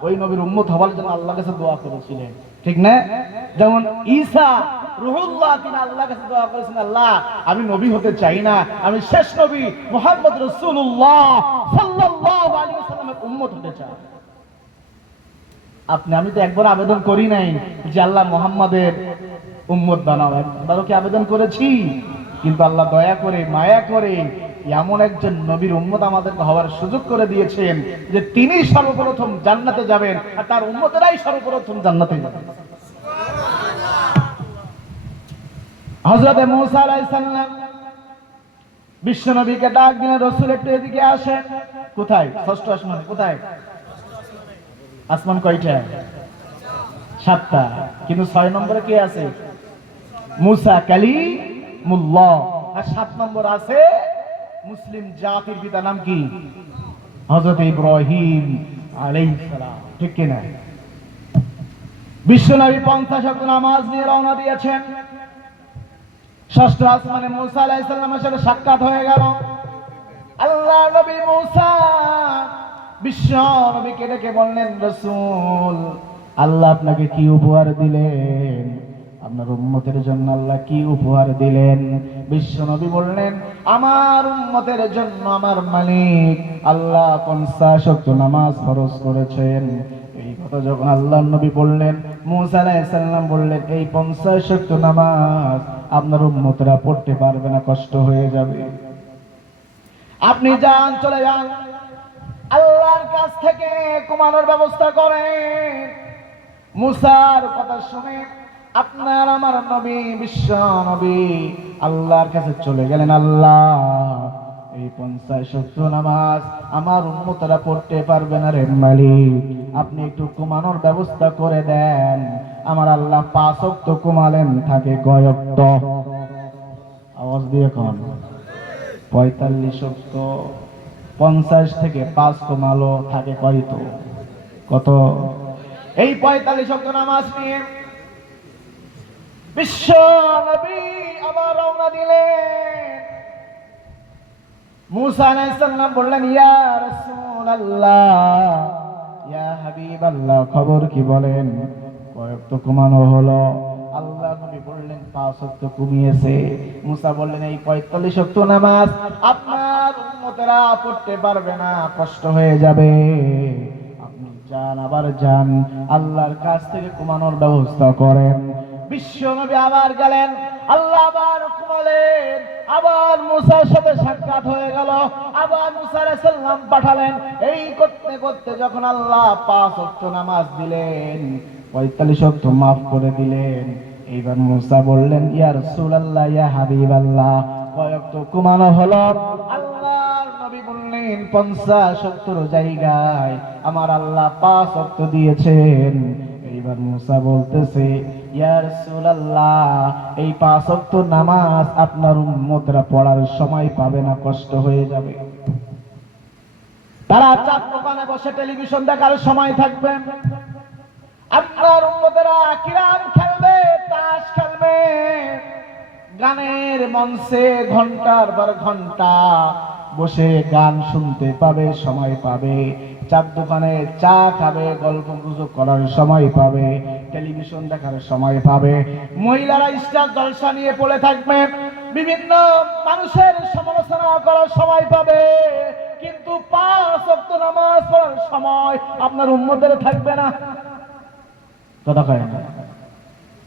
ওই নবীর উম্মত হওয়ার জন্য আল্লাহর কাছে দোয়া করেছিলেন, ঠিক না? যেমন ঈসা রূহুল্লাহ, তিনি আল্লাহর কাছে দোয়া করেছেন, আল্লাহ আমি নবী হতে চাই না, আমি শেষ নবী মুহাম্মদ রাসূলুল্লাহ সাল্লাল্লাহু আলাইহি ওয়াসাল্লামের উম্মত হতে চাই। আমি তো একবার আবেদন করি নাই যে আল্লাহ মুহাম্মাদের উম্মত বানাও, একবারও কি আবেদন করেছি? কিন্তু আল্লাহ দয়া করে মায়া করে এমন একজন নবীর উম্মত আমাদেরকে হওয়ার সুযোগ করে দিয়েছেন যে তিনি সর্বপ্রথম জান্নাতে যাবেন আর তার উম্মতেরাই সর্বপ্রথম জান্নাতে যাবেন। হযরত মুসা আলাইহিস সালাম বিশ্ব নবীকে ডাক দিলেন, রাসূল একটু এদিকে আসেন। কোথায়? ষষ্ঠ আসমানে। কোথায়? আসমান কয়টা? 7টা, কিন্তু 6 নম্বরে কে আছে? মুসা কালিমুল্লাহ। আর 7 নম্বর আছে মুসলিম জাতির পিতা, নাম কি? হযরত ইব্রাহিম আলাইহিস সালাম, ঠিক কি না? বিশ্বনবী 50 ওয়াক্ত নামাজ নিয়ে রওনা দিয়েছেন। ষষ্ঠ আসমানে মুসা আলাইহিস সালামের সাথে সাক্ষাৎ হয়ে গেল। আল্লাহ নবী মূসা বিশ্ব নবীকে ডেকে বললেন, রাসূল, আল্লাহ আপনাকে কি উপহার দিলেন? আপনার উম্মতের জন্য আল্লাহ কি উপহার দিলেন? বিশ্ব নবী বললেন, আমার উম্মতের জন্য আমার মালিক আল্লাহ 50 ওয়াক্ত নামাজ ফরজ করেছেন। এই কথা যখন আল্লাহর নবী বললেন, মূসা আলাইহিস সালাম বললেন, এই 50 ওয়াক্ত নামাজ আপনার উম্মতরা পড়তে পারবে না, কষ্ট হয়ে যাবে। আপনি যান, চলে যান, আল্লাহর কাছ থেকে কমানোর ব্যবস্থা করেন। মূসার কথা শুনে আপনার আমার নবী বিশ্ব নবী আল্লাহর কাছে চলে গেলেন। আল্লাহ, এই 50 ওয়াক্ত নামাজ আমার উম্মতরা পড়তে পারবে না রে মালিক, আপনি একটু কমানোর ব্যবস্থা করে দেন। আমার আল্লাহ 5 ওয়াক্ত কমালেন, থাকে কয় ওয়াক্ত? আওয়াজ দিয়ে কোন? 45 ওয়াক্ত। 50 থেকে 5 কমালো, থাকে কয়ত? কত? এই 45 ওয়াক্ত নামাজ নিয়ে বিশ্ব নবী আবার রওনা দিলেন। মূসা আলাইহিস সালাম বললেন, ইয়া রাসূলুল্লাহ, ইয়া হাবিবাল্লাহ, খবর কি বলেন? কয় ওয়াক্ত কমানো হলো? আল্লাহ নবী বললেন, 5 ওয়াক্ত কমিয়েছে। মূসা বললেন, এই 45 ওয়াক্ত নামাজ আপনার উম্মতেরা পড়তে পারবে না, কষ্ট হয়ে যাবে। আপনি যান, আবার যান, আল্লাহর কাছ থেকে কমানোর ব্যবস্থা করেন। বিশ্ব নবী আবার গেলেন, আল্লাহ আবার কমালেন। আবার মূসার সাথে সাক্ষাৎ হয়ে গেল, আবার মূসা আলাইহিস সালাম পাঠালেন। এই করতে করতে যখন আল্লাহ 5 ওয়াক্ত নামাজ দিলেন, 45 ওয়াক্ত মাফ করে দিলেন। এইবার মূসা বললেন, ইয়া রাসূলুল্লাহ, ইয়া হাবিবাল্লাহ, কয় ওয়াক্ত কমানো হলো? আল্লাহর নবী বললেন, 50 ওয়াক্তের জায়গায় আমার আল্লাহ 5 ওয়াক্ত দিয়েছেন। এইবার মূসা বলতেছে, ইয়া রাসূলুল্লাহ, এই 5 ওয়াক্ত নামাজ আপনার উম্মতরা পড়ার সময় পাবে না, কষ্ট হয়ে যাবে। তারা চার দোকানে বসে টেলিভিশন দেখার সময় থাকবে, আপনার উম্মতেরা কিরাম খেলবে, তাস খেলবে, গানের মঞ্চে ঘন্টার পর ঘন্টা বসে গান শুনতে পাবে, সময় পাবে। চার দোকানে চা খাবে, গল্প গুজব করার সময় পাবে, টেলিভিশন দেখার সময় পাবে। মহিলারা স্টার জলসা নিয়ে পড়ে থাকবে, বিভিন্ন মানুষের সমালোচনা করার সময় পাবে। কিন্তু 5 ওয়াক্ত নামাজ পড়ার সময় আপনার উম্মতের থাকবে না। কথা কয় না?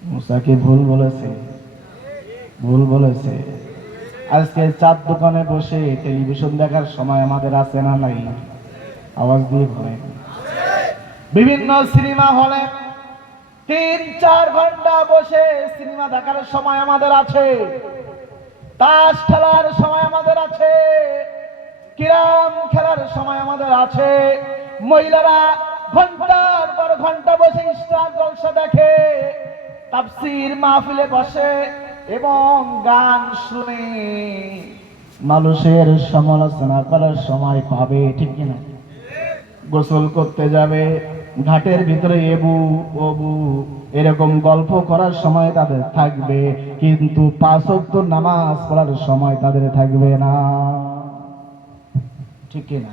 মূসা কি ভুল বলেছে? ভুল বলেছে। আজকে চার দোকানে বসে টেলিভিশন দেখার সময় আমাদের আছে না নাই? আওয়াজ দিয়ে বলেন। বিভিন্ন সিনেমা হলে 3-4 ঘন্টা বসে সিনেমা দেখার সময় আমাদের আছে, তাস খেলার সময় আমাদের আছে, কিরাম খেলার সময় আমাদের আছে। মহিলারা ঘন্টার পর ঘন্টা বসে স্টার জলসা দেখে, তাফসীর মাহফিলে বসে এবং গান শুনে মানুষের সমালোচনা করার সময় পাবে, ঠিক কিনা? গোসল করতে যাবে, ঘাটের ভিতরে এবু ওবু এরকম গল্প করার সময় তাদের থাকবে, কিন্তু 5 ওয়াক্ত নামাজ পড়ার সময় তাদের থাকবে না, ঠিক কিনা?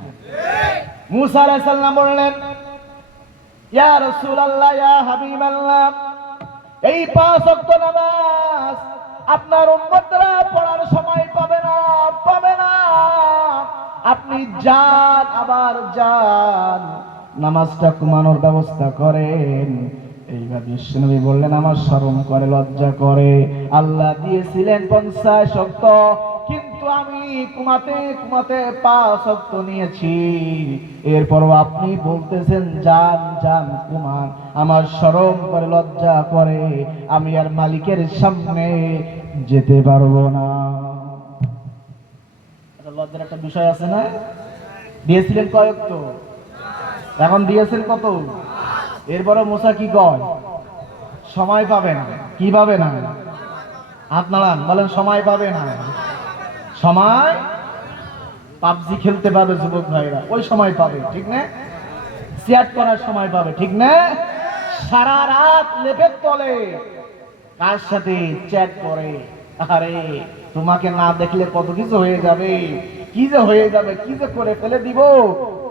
মূসা আলাইহিস সালাম বললেন, ইয়া রাসূলুল্লাহ, ইয়া হাবিবাল্লাহ, এই 5 ওয়াক্ত নামাজ আপনার উম্মতরা পড়ার সময় পাবে না, পাবে না। আপনি যান, আবার যান, নামাজটা কমানোর ব্যবস্থা করেন। এইবার বিশ্বনবী বললেন, আমার শরম করে, লজ্জা করে, আল্লাহ দিয়েছিলেন 50 ওয়াক্ত, কিন্তু আমি কমাতে কমাতে 5 ওয়াক্ত নিয়েছি। এরপরও আপনি বলতেছেন যান যান কমান। আমার শরম করে, লজ্জা করে, আমি আর মালিকের সামনে যেতে পারবো না। লজ্জার একটা বিষয় আছে না? দিয়েছিলেন কয় ওয়াক্ত? এখন দিয়েছেন কত? এরপরও মূসা কি কয়? সময় পাবে না। কি পাবে না? হাত নাড়ান, বলেন সময় পাবে না। সময় পাবজি খেলতে পাবে যুবক ভাইরা, ওই সময় পাবে, ঠিক না? চ্যাট করার সময় পাবে, ঠিক না? সারা রাত লেপের তলে কার সাথে চ্যাট করে, আরে তোমাকে না দেখলে কত কিছু হয়ে যাবে, কি যে হয়ে যাবে, কি যে করে ফেলে দিব,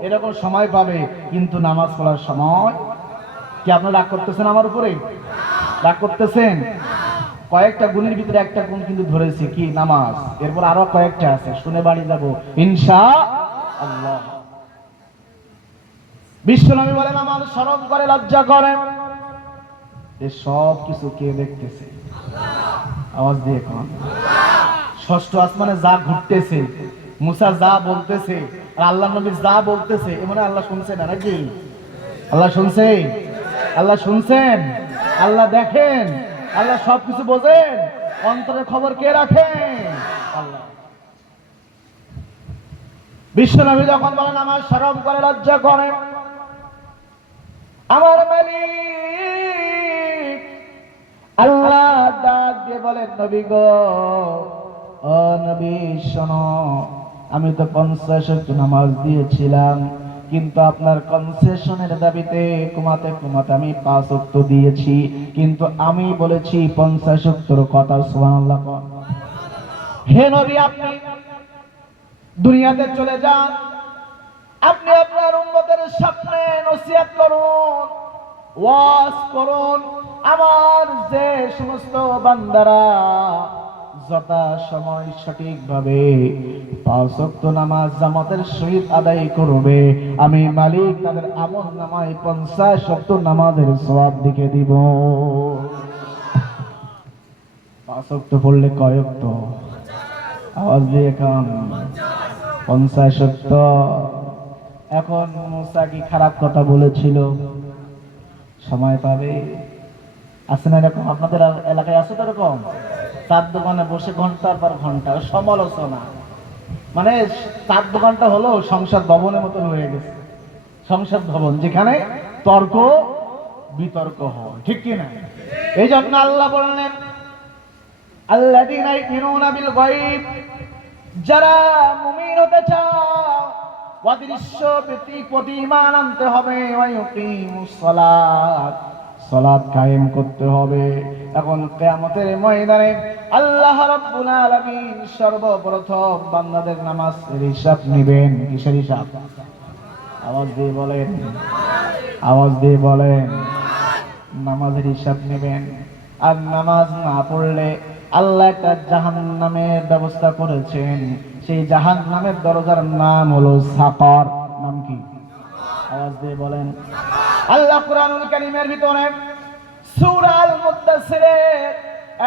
এরকম সময় পাবে, কিন্তু নামাজ পড়ার সময়। কি আপনারা রাগ করতেছেন আমার উপরে? রাগ করতেছেন? কয়েকটা গুণের ভিতরে একটা গুণ কিন্তু ধরেছে, কি? নামাজ। এরপর আরো কয়েকটা আছে, শুনে বাড়ি যাব ইনশাআল্লাহ। বিশ্বনবী বলেন, আমার শরম করে, লজ্জা করে, এ সব কিছু কে দেখতেছে? আওয়াজ দিয়ে কোন? ষষ্ঠ আসমানে যা ঘুরতেছে, মুসা যা বলতেছে, আর আল্লাহ নবী যা বলতেছে, এমন আল্লাহ শুনছে না নাকি? আল্লাহ শুনছে? আল্লাহ শুনছেন? আল্লাহ দেখেন? আল্লাহ সবকিছু বোঝেন? অন্তরের খবর কে রাখেন? আল্লাহ। বিশ্বনবী যখন বলেন, আমার শরম করে, লজ্জা করে, আমার মালিক আল্লাহ ডাক দিয়ে বলেন, নবী গো, ও নবী শোনো, আমি তো 50 ওয়াক্ত নামাজ দিয়েছিলাম, কিন্তু আপনার কনসেশনের দাবিতে কমাতে কমাতে আমি 5 ওয়াক্ত দিয়েছি, কিন্তু আমি বলেছি 50 ওয়াক্তর কথা। সুবহানাল্লাহ। হে নবী, আপনি দুনিয়াতে চলে যান, আপনি আপনার উম্মতের সামনে নসিহত করুন, ওয়াজ করুন, আমার যে সমস্ত বান্দারা যথা সময় সঠিকভাবে 5 ওয়াক্ত নামাজ জামাতের সহিত আদায় করবে, আমি মালিক তাদের আমল নামায় 50 ওয়াক্ত নামাজের সওয়াব লিখে দিব। 5 ওয়াক্ত পড়লে কয় ওয়াক্ত? আওয়াজ দিয়ে কান। 50 ওয়াক্ত। এখন মুসা কি খারাপ কথা বলেছিল? সময় পাবে? আছে না এরকম? আপনাদের এলাকায় আছে তো এরকম? চার দোকানে বসে ঘন্টার পর ঘন্টা সমালোচনা, মানে 4 দোকানটা হলো সংসদ ভবনের মতন হয়ে গেছে। সংসদ ভবন যেখানে তর্ক বিতর্ক হয়, ঠিক কিনা? এই জন্য আল্লাহ বললেন, আল্লাযীনা ইউমিনুনা বিল গায়ব, যারা মুমিন হতে চাও অদৃশ্য ব্যক্তির প্রতি ঈমান আনতে হবে, ওয়া ইউকিমুস সালাত, সালাত কায়েম করতে হবে। এখন কিয়ামতের ময়দানে আল্লাহ রাব্বুল আলামিন সর্বপ্রথম বান্দাদের নামাজের হিসাব নেবেন। কিসের হিসাব? আওয়াজ দিয়ে বলেন, আওয়াজ দিয়ে বলেন। নামাজের হিসাব নেবেন। আর নামাজ না পড়লে আল্লাহ একটা জাহান্নামের ব্যবস্থা করেছেন, সেই জাহান্নামের দরজার নাম হলো সাকার। নাম কি? আওয়াজ দিয়ে বলেন। আল্লাহ কুরআনুল কারীমের ভিতরে সূরা আল মুদ্দাসসিরের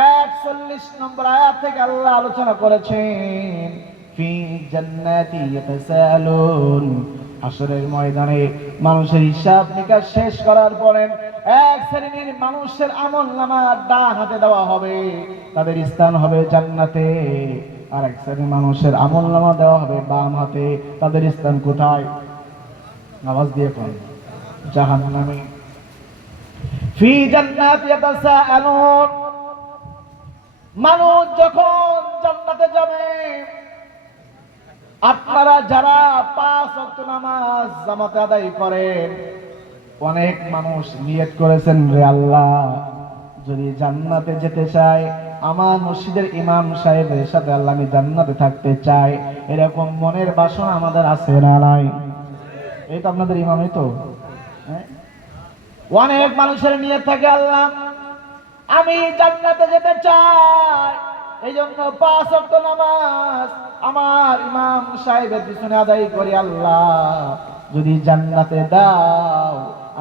41 নম্বর আয়াত থেকে আল্লাহ আলোচনা করেছেন, ফি জান্নাতি ইয়াতাসাআলুন, হাসরের ময়দানে মানুষের হিসাব নিকাশ শেষ করার পরে এক শ্রেণীর মানুষের আমলনামা ডান হাতে দেওয়া হবে, তাদের স্থান হবে জান্নাতে। আর এক শ্রেণীর মানুষের আমলনামা দেওয়া হবে বাম হাতে, তাদের স্থান কোথায়? আওয়াজ দিয়ে বলেন, জাহান্নামে। ফি জান্নাতি ইয়াতাসাআলুন, মানুষ যখন জান্নাতে যাবে, আপনারা যারা 5 ওয়াক্ত নামাজ জামাতে আদায় করেন, অনেক মানুষ নিয়ত করেছেন, রে আল্লাহ, যদি জান্নাতে যেতে চাই, আমার মসজিদের ইমাম সাহেবের সাথে আল্লাহ আমি জান্নাতে থাকতে চাই, এরকম মনের বাসনা আমাদের আছে না নাই? এই তো আপনাদের ইমামই তো। অনেক মানুষের নিয়ত থাকে, আল্লাহ আমি জান্নাতে যেতে চাই, এই জন্য 5 ওয়াক্ত নামাজ আমার ইমাম সাহেবের পিছনে আদায় করি। আল্লাহ যদি জান্নাতে দাও,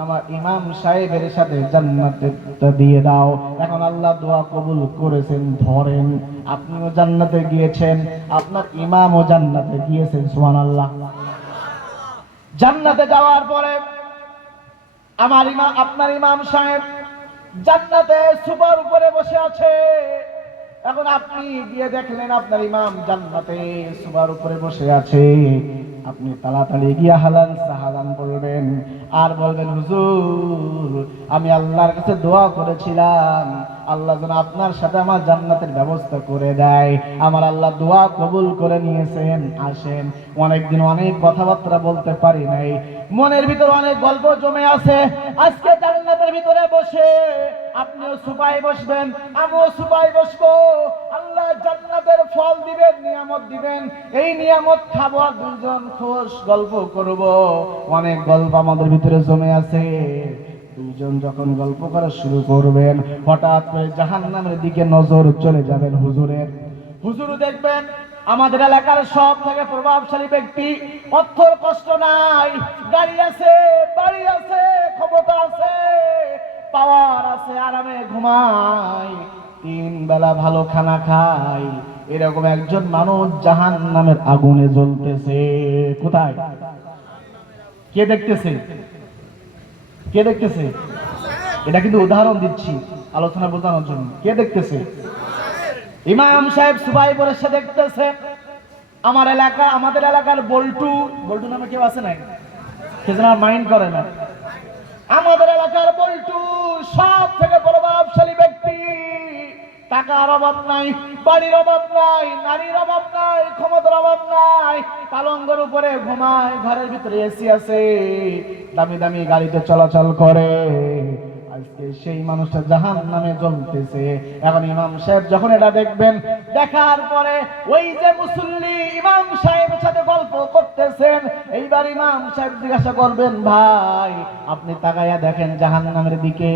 আমার ইমাম সাহেবের সাথে জান্নাতে দিয়ে দাও। এখন আল্লাহ দোয়া কবুল করেছেন, ধরেন আপনিও জান্নাতে গিয়েছেন, আপনার ইমামও জান্নাতে গিয়েছেন। সুবহানাল্লাহ। জান্নাতে যাওয়ার পরে আমার ইমাম, আপনার ইমাম সাহেব জান্নাতে সুপার উপরে বসে আছে। এখন আপনি গিয়ে দেখলেন আপনার ইমাম জান্নাতে সুপার উপরে বসে আছে, আপনি তাড়াতাড়ি গিয়ে হালাল সাহালান বলবেন, আর বলবেন, হুজুর আমি আল্লাহর কাছে দোয়া করেছিলাম, আল্লাহ যেন আপনার সাথে আমার জান্নাতের ব্যবস্থা করে দেয়। আমার আল্লাহ দোয়া কবুল করে নিয়েছেন, আসেন। অনেকদিন অনেক কথাবার্তা বলতে পারি নাই, মনের ভিতরে অনেক গল্প জমে আছে। আজকে জান্নাতের ভিতরে বসে আপনিও সুপায় বসবেন, আমিও সুপায় বসবো। আল্লাহ জান্নাতের ফল দিবেন, নিয়ামত দিবেন, এই নিয়ামত খাবো, দুজন খোশ গল্প করব। অনেক গল্প আমাদের ভিতরে জমে আছে। দুজন যখন গল্প করা শুরু করবেন, হঠাৎ করে জাহান্নামের দিকে নজর চলে যাবেন হুজুরের। হুজুর দেখবেন আমাদের এলাকার সব থেকে প্রভাবশালী ব্যক্তি, অর্থর কষ্ট নাই, গাড়ি আছে, বাড়ি আছে, ক্ষমতা আছে, পাওয়ার আছে, আরামে ঘুমায়, 3 বেলা ভালো খানা খায়। এরকম একজন মানুষ জাহান্নামের আগুনে জ্বলতেছে। কোথায়? কে দেখতেছে? কে দেখতেছে? এটা কিন্তু উদাহরণ দিচ্ছি আলোচনা বোঝানোর জন্য। কে দেখতেছে? ইমাম সাহেব সুবাই বসে দেখতেছে। আমাদের এলাকার বল্টু, বল্টু নামে কেউ আছে নাই? সেজন্য মাইন্ড করে না। আমাদের এলাকার বল্টু সব থেকে প্রভাবশালী ব্যক্তি। টাকার অভাব নাই, বাড়ির অভাব নাই, নারীর অভাব নাই, ক্ষমতার অভাব নাই, পালঙ্গের উপরে ঘুমায়, ঘরের ভিতরে এসি আছে, দামি দামি গাড়িতে চলাচল করে। আজকে সেই মানুষটা জাহান্নামে জ্বলতেছে। এখন ইমাম সাহেব যখন এটা দেখবেন, দেখার পরে ওই যে মুসল্লি ইমাম সাহেবের সাথে গল্প করতেছেন, এইবার ইমাম সাহেব জিজ্ঞাসা করবেন, ভাই আপনি তাকাইয়া দেখেন জাহান্নামের দিকে,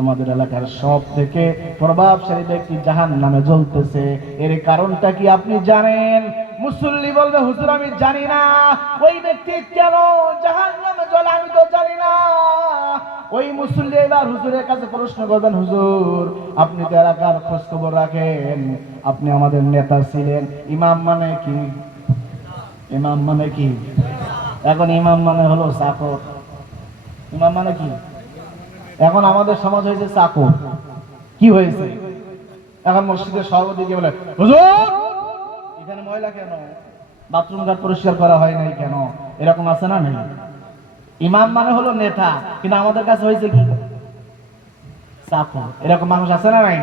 আমাদের এলাকার সব থেকে প্রভাবশালী ব্যক্তি জাহান্নামে জ্বলতেছে, এর কারণটা কি আপনি জানেন? মুসল্লি বলবে, হুজুর আমি জানি না। ওই ব্যক্তি কেন জাহান্নামে জ্বলে আমি তো জানি না। ওই মুসল্লি এবার হুজুরের কাছে প্রশ্ন করবেন, হুজুর আপনি তো এলাকার খোঁজ খবর রাখেন, আপনি আমাদের নেতা ছিলেন, ইমাম মানে কি? ইমাম মানে কি? এখন ইমাম মানে হলো চাকর। ইমাম মানে কি? এখন আমাদের সমাজ হয়েছে চাকর। কি হয়েছে? এখন মসজিদের সভাপতি বলে, হুজুর এখানে ময়লা কেন, বাথরুম ঘাট পরিষ্কার করা হয় নাই কেন? এরকম আছে না নেই? ইমাম মানে হলো নেতা, কিন্তু আমাদের কাছে হয়েছে কি? চাকর। এরকম মানুষ আছে না নাই?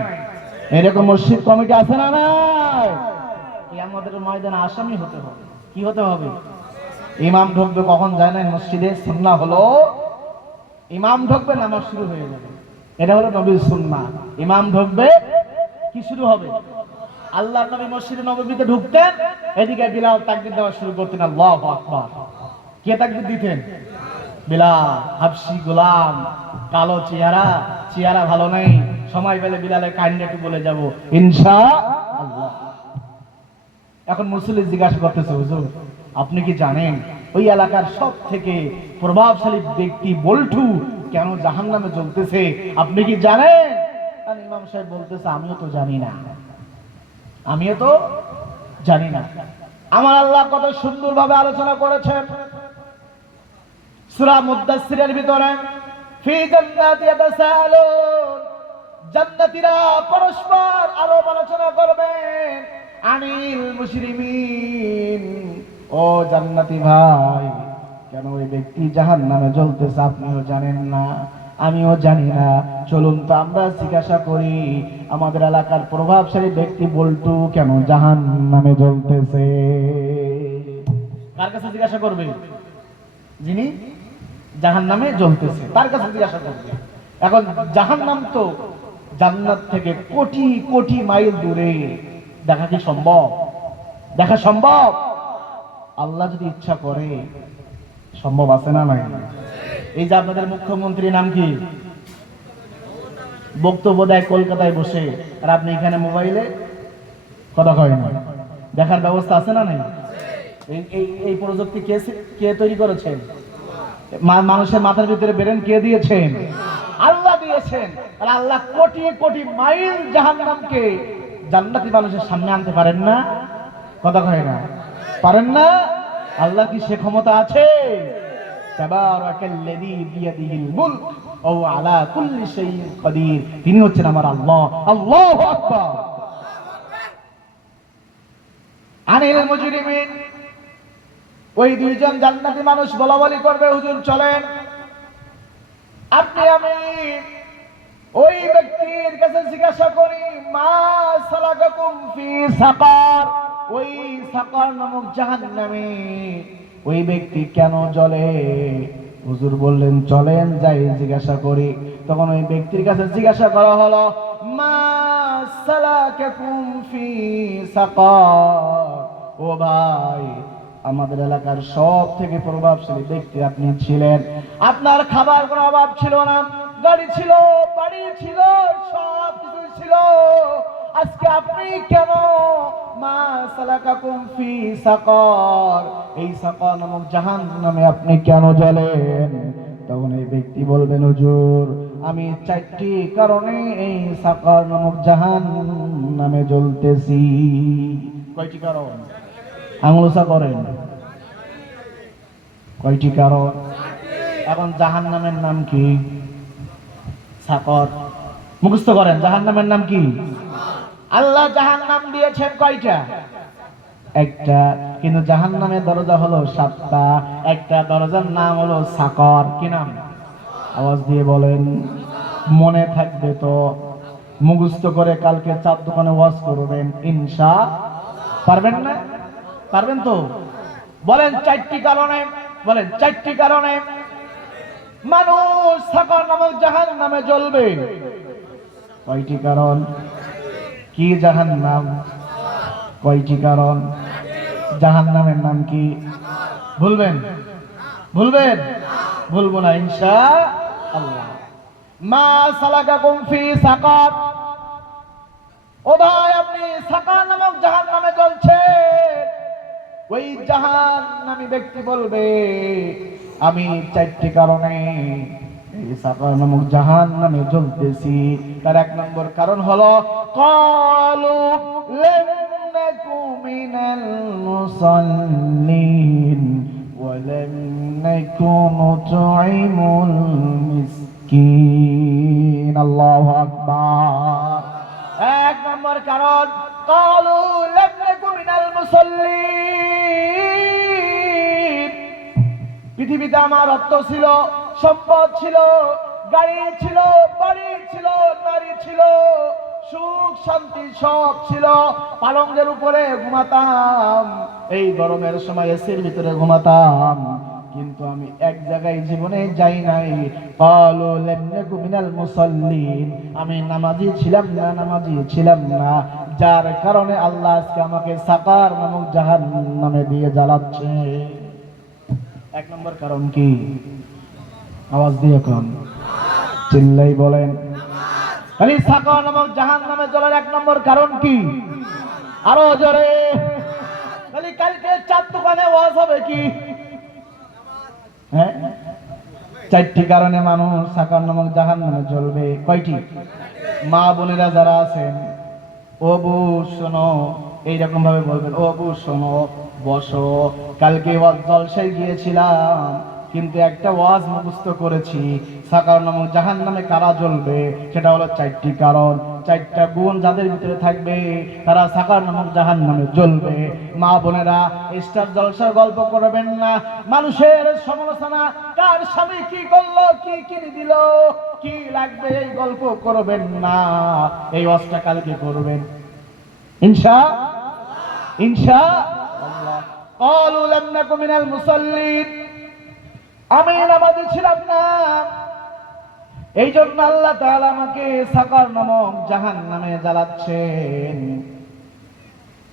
এরকম মসজিদ কমিটি আছে না নাই? আমাদের ময়দানে আসামি হতে হবে। কি হতে হবে? ইমাম ঢুকবে কখন যায় না মসজিদে, সুন্নাহ হলো ইমাম ঢুকবে নামাজ শুরু হয়ে যাবে। এটা হলো নবীর সুন্নাহ। ইমাম ঢুকবে, কি শুরু হবে? আল্লাহর নবী মসজিদে নববীতে ঢুকতেন, এদিকে বিলাল তাকবীর দেওয়া শুরু করতেন, আল্লাহু আকবার। কে তাকবীর দিতেন? বিলাল। হাবশি গোলাম, কালো চেহারা ভালো নাই, সময় পেলে বিলালের কাহিনী একটু বলে যাব ইনশাআল্লাহ। এখন মুসল্লি জিজ্ঞাসা করতেছে, হুজুর আপনি কি জানেন ওই এলাকার সব থেকে প্রভাবশালী ব্যক্তি বল্টু কেন জাহান্নামে জ্বলতেছে? আপনি কি জানেন? আর ইমাম সাহেব বলতেছে, আমিও তো জানি না, আমিও তো জানি না। আমার আল্লাহ কত সুন্দরভাবে আলোচনা করেছেন সূরা মুদ্দাসসিরের ভিতরে, ফি জান্নাতি ইয়াতাসাআলুন, জান্নাতীরা পরস্পর আরো আলোচনা করবেন, আনিল মুজরিমিন, ও জান্নাতি ভাই কেন ওই ব্যক্তি জাহান্নামে জ্বলতেছে আপনিও জানেন না, আমিও জানি না, চলুন তো আমরা জিজ্ঞাসা করি আমাদের এলাকার প্রভাবশালী ব্যক্তি বল্টু কেন জাহান্নামে জ্বলতেছে। কার কাছে জিজ্ঞাসা করবে? যিনি জাহান্নামে জ্বলতেছে তার কাছে জিজ্ঞাসা করবে। এখন জাহান্নাম তো জান্নাত থেকে কোটি কোটি মাইল দূরে, দেখা কি সম্ভব? দেখা সম্ভব? আল্লাহ যদি ইচ্ছা করে সম্ভব আছে না নাই? এই যে আপনাদের মুখ্যমন্ত্রীর নাম কি, বক্তব্য দেয় কলকাতায় বসে, আর আপনি এখানে মোবাইলে কথা কয় না, দেখার ব্যবস্থা আছে না নাই? এই প্রযুক্তি কে তৈরি করেছেন? মানুষের মাথার ভিতরে ব্রেন কে দিয়েছেন? আল্লাহ দিয়েছেন। আর আল্লাহ কোটি কোটি মাইল জাহান্নামকে জান্নাতি মানুষের সামনে আনতে পারেন না? কথা কয় না? পারেন না? আল্লাহ কি সে ক্ষমতা আছে? তাবারাকাল্লাযী বিয়াদিহিল মুলক ওয়া হুয়া আলা কুল্লি শাইইন কাদির। তিনি হচ্ছেন আমার আল্লাহ। আল্লাহু আকবার। আনিল মুজরিমিন, ওই দুইজন জান্নাতি মানুষ বলাবলি করবে, হুজুর চলেন আপনি আমি ওই ব্যক্তির কাছে জিজ্ঞাসা করি, মা সালাকাকুম ফি সাকার, ওই সাকার নামক জাহান্নামে ওই ব্যক্তি কেন জ্বলে? হুজুর বললেন চলেন যাই জিজ্ঞাসা করি। তখন ওই ব্যক্তির কাছে জিজ্ঞাসা করা হলো, মা সালাকাকুম ফি সাকার। ও ভাই, আমাদের এলাকার সব থেকে প্রভাবশালী ব্যক্তি আপনি ছিলেন, আপনার খাবার কোনো অভাব ছিল না, গাড়ি ছিল, বাড়ি ছিল, সব কিছু ছিল, আজকে আপনি কেন মা সালাকাকুম ফি সাকার, এই সাকার নামক জাহান্নামে আপনি কেন জ্বলেন? তখন এই ব্যক্তি বলবেন, হুজুর আমি 4টি কারণে এই সাকার নামক জাহান্নামে জ্বলতেছি। কয়টি কারণ? আঙুলসা করেন। কয়টি কারণ? এখন জাহান্নামের নাম কি? সাকার। মুখস্থ করেন, জাহান্নামের নাম কি? আল্লাহ জাহান্নাম দিয়েছেন কয়টা? একটা। কিন্তু জাহান্নামের দরজা হলো 7টা। একটা দরজার নাম হলো সাকার। কি নাম? আওয়াজ দিয়ে বলেন, মনে থাকবে তো? মুখস্থ করে কালকে চার দোকানে ওয়াজ করবেন ইনশাআল্লাহ। পারবেন না? পারবেন তো? বলেন 4টি কারণে, বলেন 4টি কারণে মানুষ সাকার নামক জাহান্নামে জ্বলবে। কয়টি কারণ? কি জাহান্নাম? কয়টি কারণ? জাহান্নামের নাম কি? ভুলবেন? ভুলবেন? ভুলবো না ইনশাআল্লাহ। মা সালাকাকুম ফি সাকার। ও ভাই, আপনি সাকার নামক জাহান্নামে জ্বলছেন। ওই জাহান্নামী ব্যক্তি বলবে, আমি 4টি কারণে এই সাকার নামক জাহান্নামে জ্বলতেছি। তার 1 নম্বর কারণ হলো, ক্বালু লাম নাকু মিনাল মুসাল্লিন ওয়া লাম নাকু নুতঈমুল মিসকিন। আল্লাহু আকবার। 1 নম্বর কারণ, ক্বালু লাম নাকু মিনাল মুসাল্লিন। পৃথিবীতে আমার অর্থ ছিল, সম্পদ ছিল, গাড়ি ছিল, বাড়ি ছিল, নারী ছিল, সুখ শান্তি সব ছিল, পালঙ্গের উপরে ঘুমাতাম, এই গরমের সময় এসির ভিতরে ঘুমাতাম, কিন্তু আমি এক জায়গায় জীবনে যাই নাই। ক্বালু লাম নাকু মিনাল মুসাল্লিন। আমি নামাজি ছিলাম না, নামাজি ছিলাম না, যার কারণে আল্লাহ আজকে আমাকে সাকার নামক জাহান্নামে দিয়ে জ্বালাচ্ছে। 1 নম্বর কারণ কি? আওয়াজ দিয়ে কোন, চিল্লাই বলেন। খালি সাকার নামক জাহান্নামে জ্বলার 1 নম্বর কারণ কি? আরো জোরে। খালি কালকে 4 দোকানে ওয়াজ হবে কি? হ্যাঁ, 4টি কারণে মানুষ সাকার নামক জাহান্নামে জ্বলবে। কয়টি? মা বোনেরা যারা আছেন, ও বউ শোনো, এইরকম ভাবে বলবেন, ও বউ শোনো, বসো। কালকে ওয়াজ জলসায় গিয়েছিলাম, কিন্তু একটা ওয়াজ মুখস্থ করেছি, সাকার নামক জাহান্নামে কারা জ্বলবে, সেটা হলো 4টি কারণ। 4টা গুণ যাদের ভিতরে থাকবে তারা সাকার নামক জাহান্নামে জ্বলবে। মা বোনেরা, স্টার জলসার গল্প করবেন না, মানুষের সমালোচনা, কার স্বামী কি করলো, কি কিনে দিল, কি লাগবে, এই গল্প করবেন না। এই ওয়াজটা কালকে করবেন ইনশাআল্লাহ। ইনশাআল্লাহ। ক্বালু লাম নাকু মিনাল মুসাল্লিন। আমি নামাজি ছিলাম না, এই জন্য আল্লাহ তাআলা আমাকে সাকার নামক জাহান্নামে জ্বালাচ্ছেন।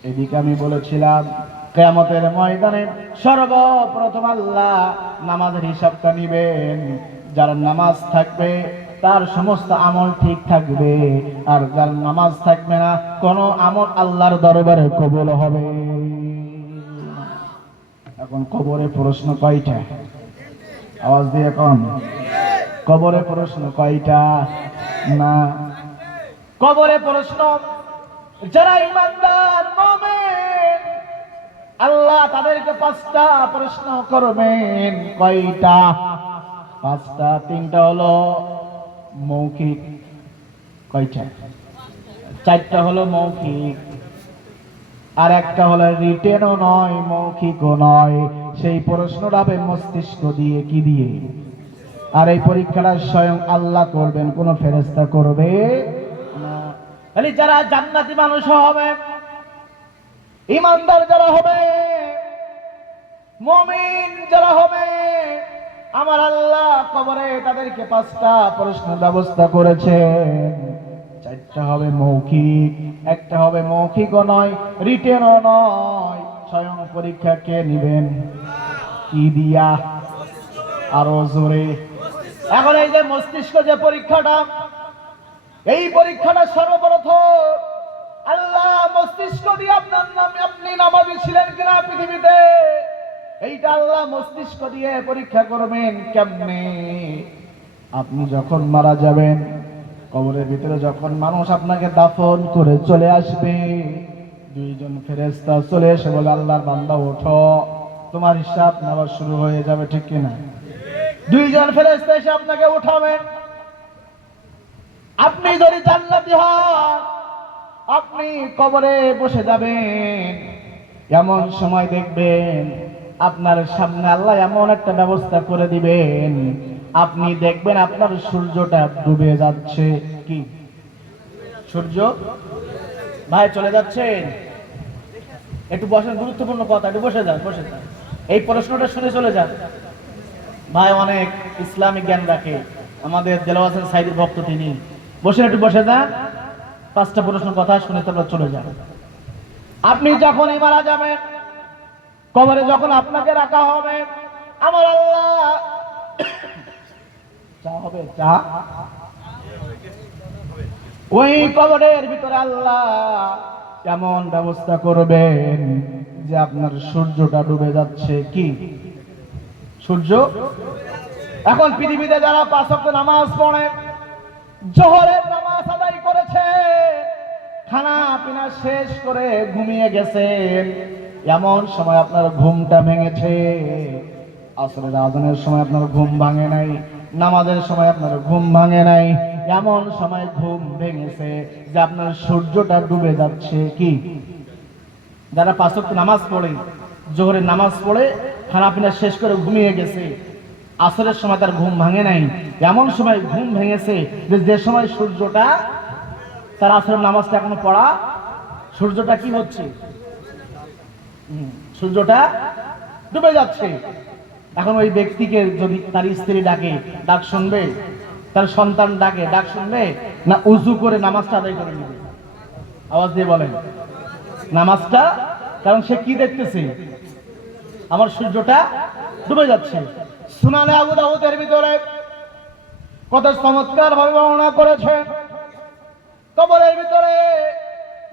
এদিকে আমি বলেছিলাম, কিয়ামতের ময়দানে সর্বপ্রথম আল্লাহ নামাজের হিসাবটা নিবেন। যার নামাজ থাকবে তার সমস্ত আমল ঠিক থাকবে, আর যার নামাজ থাকবে না, কোন আমল আল্লাহর দরবারে কবুল হবে। এখন কবরে প্রশ্ন কয়টা? আওয়াজ দিয়ে কোন, কবরে প্রশ্ন কয়টা? না, কবরে প্রশ্ন যারা ঈমানদার মুমিন, আল্লাহ তাদেরকে 5টা প্রশ্ন করবেন। কয়টা? 5টা। 3টা হলো মৌখিক। কয়টা? 4টা হলো মৌখিক, আর একটা হলো রিটেনও নয়, মৌখিকও নয়। সেই প্রশ্নটা হবে মস্তিষ্ক দিয়ে, কি দিয়ে? আর এই পরীক্ষাটা স্বয়ং আল্লাহ করবেন, কোন ফেরেশতা করবে না। খালি যারা জান্নাতি মানুষ হবে, ঈমানদার যারা হবে, মুমিন যারা হবে আমার আল্লাহ কবরে তাদেরকে 5টা প্রশ্নের ব্যবস্থা করেছেন। 4টা হবে মৌখিক, একটা হবে মৌখিকও নয়, রিটেনও নয়। স্বয়ং পরীক্ষা কে নিবেন? কি দিয়া? আরো জোরে। এখন এই যে মস্তিষ্ক যে পরীক্ষাটা, এই পরীক্ষাটা সর্বপ্রথম আল্লাহ মস্তিষ্ক দিয়ে আপনার নামে, আপনি নামাজি ছিলেন কিনা পৃথিবীতে, এইটা আল্লাহ মস্তিষ্ক দিয়ে পরীক্ষা করবেন। কেমনে? আপনি যখন মারা যাবেন, কবরের ভিতরে যখন মানুষ আপনাকে দাফন করে চলে আসবে, 2জন ফেরেশতা চলে এসে বলে, আল্লাহর বান্দা ওঠো, তোমার হিসাব নেওয়া শুরু হয়ে যাবে, ঠিক কিনা? 2জন ফেরেশতা এসে আপনাকে উঠাবেন। আপনি যদি জান্নাতি হন, আপনি কবরে বসে যাবেন। এমন সময় দেখবেন আপনার সামনে আল্লাহ এমন একটা ব্যবস্থা করে দিবেন, আপনি দেখবেন আপনার সূর্যটা ডুবে যাচ্ছে। কি সূর্য? ভাই চলে যাচ্ছেন? একটু বসেন, গুরুত্বপূর্ণ কথা, একটু বসে যান, বসে যান। এই প্রশ্নটা শুনে চলে যান। ভাই অনেক ইসলামিক জ্ঞান রাখে, আমাদের দেলোয়ার হোসেন সাইদির ভক্ত তিনি। বসে একটু বসে যান, 5টা প্রশ্ন কথা শুনে তারপর চলে যান। আপনি যখনই মারা যাবেন, কবরে যখন আপনাকে রাখা হবে, আমার আল্লাহ চা হবে, চা ওই কবরের ভিতরে আল্লাহ এমন ব্যবস্থা করবেন যে আপনার সূর্যটা ডুবে যাচ্ছে। কি সূর্য? এখন পৃথিবীতে যারা 5 ওয়াক্ত নামাজ পড়ে, জোহরের নামাজ আদায় করেছে, খানা পিনা শেষ করে ঘুমিয়ে গেছেন, এমন সময় আপনার ঘুমটা ভেঙেছে। আসরের আজানের সময় আপনার ঘুম ভাঙে নাই, নামাজের সময় আপনার ঘুম ভাঙে নাই, এমন সময় ঘুম ভেঙেছে যে আপনার সূর্যটা ডুবে যাচ্ছে। কি যারা 5 ওয়াক্ত নামাজ পড়ে, জোহরের নামাজ পড়ে খানা পিনা শেষ করে ঘুমিয়ে গেছে, আসরের সময় তার ঘুম ভাঙে নাই, এমন সময় ঘুম ভেঙেছে যে সময় সূর্যটা, তার আসরের নামাজটা এখনো পড়া, সূর্যটা কি হচ্ছে? সূর্যটা ডুবে যাচ্ছে। এখন ওই ব্যক্তিকে যদি তার স্ত্রী ডাকে, ডাক শুনবে? তার সন্তান ডাকে, ডাক শুনবে? না উজু করে নামাজটা আদায় করে নেবে? আওয়াজ দিয়ে বলেন। নামাজটা, কারণ সে কি দেখতেছে? আমার সূর্যটা ডুবে যাচ্ছে। সুনানে আবু দাউদের ভিতরে কত চমৎকার ভাবে বর্ণনা করেছে, কবরের ভিতরে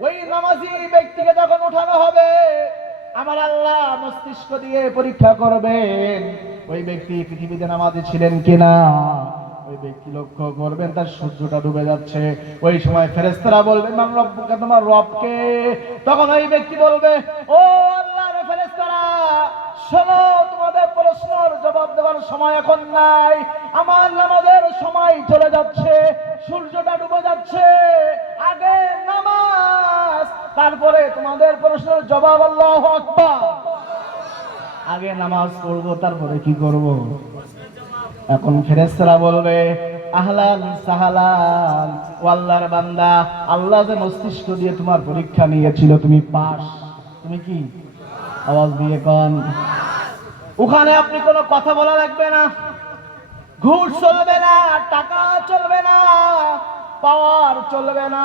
ওই নামাজি ব্যক্তিকে যখন উঠানো হবে, আমার আল্লাহ মস্তিষ্ক দিয়ে পরীক্ষা করবেন ওই ব্যক্তি পৃথিবীতে নামাজি ছিলেন কিনা। ওই ব্যক্তি লক্ষ্য করবেন তার সূর্যটা ডুবে যাচ্ছে। ওই সময় ফেরেশতারা বলবেন, মান রব্বুকা, তোমার রবকে? তখন ওই ব্যক্তি বলবে, ও আল্লাহর ফেরেশতারা, শোনো, তোমাদের প্রশ্নের জবাব দেওয়ার সময় এখন নাই, আমার নামাজের সময় চলে যাচ্ছে, সূর্যটা ডুবে যাচ্ছে, আগে নামাজ, তারপরে তোমাদের প্রশ্নের জবাব। আল্লাহু আকবার। আগে নামাজ পড়বো, তারপরে কি করব? এখন ফেরেশতারা বলবে, আহলান সাহালান, ও আল্লাহর বান্দা, আল্লাহ যে মস্তিষ্ক দিয়ে তোমার পরীক্ষা নিয়েছিল, তুমি পাস। তুমি কি? আওয়াজ দিয়ে কোন। ওখানে আপনি কোনো কথা বলা লাগবে না, ঘুষ চলবে না, টাকা চলবে না, পাওয়ার চলবে না,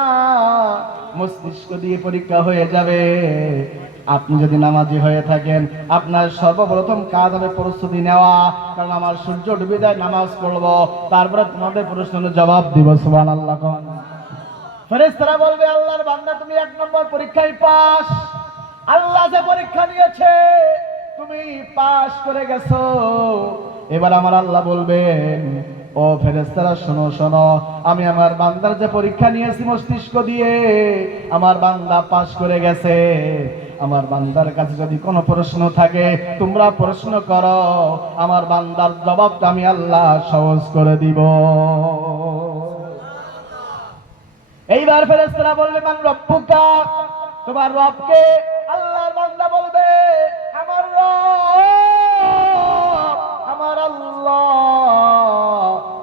মস্তিষ্ক দিয়ে পরীক্ষা হয়ে যাবে। আপনি যদি নামাজি হয়ে থাকেন, আপনার সর্বপ্রথম কাজ হবে প্রস্তুতি নেওয়া, কারণ আমার সূর্য ডুবে যায়, নামাজ পড়বো, তারপরে তোমাদের প্রশ্নের জবাব দিব। সুবহানাল্লাহ। ফেরেশতারা বলবে, আল্লাহর বান্দা, তুমি 1 নম্বর পরীক্ষায় পাস, আল্লাহ যে পরীক্ষা নিয়েছে তুমি পাস করে গেছো। এবার আমার আল্লাহ বলবেন, ও ফেরেশতারা, শোনো শোনো, আমি আমার বান্দার যে পরীক্ষা নিয়েছি মস্তিষ্ক দিয়ে, আমার বান্দা পাস করে গেছে। আমার বান্দার কাছে যদি কোনো প্রশ্ন থাকে তোমরা প্রশ্ন করো, আমার বান্দার জবাবটা আমি আল্লাহ সহজ করে দিব। এইবার ফেরেশতারা বলবে, মান রব্বুকা, তোমার রবকে? আল্লাহর বান্দা বলবে, আমার রব, আমার আল্লাহ,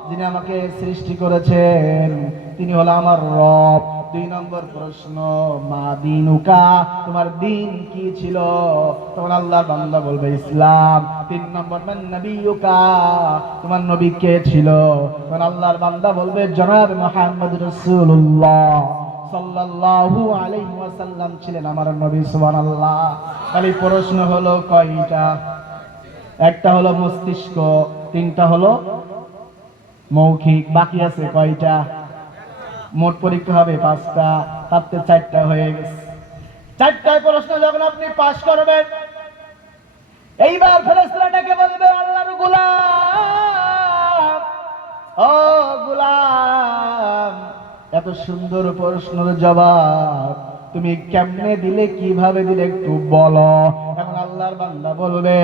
যিনি আমাকে সৃষ্টি করেছেন, তিনি হলো আমার রব। 2 নম্বর প্রশ্ন, মা দিনুকা, তোমার দিন কি ছিল? তখন আল্লাহর বান্দা বলবে ইসলাম। 3 নম্বর, মান নবিয়ুকা, তোমার নবী কে ছিল? তখন আল্লাহর বান্দা বলবে জনাব মুহাম্মদ রাসূলুল্লাহ সাল্লাল্লাহু আলাইহি ওয়াসাল্লাম ছিলেন আমার নবী। সুবহানাল্লাহ। খালি প্রশ্ন হলো কয়টা? একটা হলো মস্তিষ্ক, 3টা হলো মৌখিক, বাকি আছে কয়টা? মোট পরীক্ষা হবে 5টা, তাতে 4টা হয়ে গেছে। 4টায় প্রশ্ন যখন আপনি পাস করবেন, এইবার ফেরেশতাটাকে বলবে আল্লাহর গোলাম, ও গোলাম, এত সুন্দর প্রশ্নের জবাব তুমি কেমনে দিলে, কিভাবে দিলে একটু বলো। এখন আল্লাহর বান্দা বলবে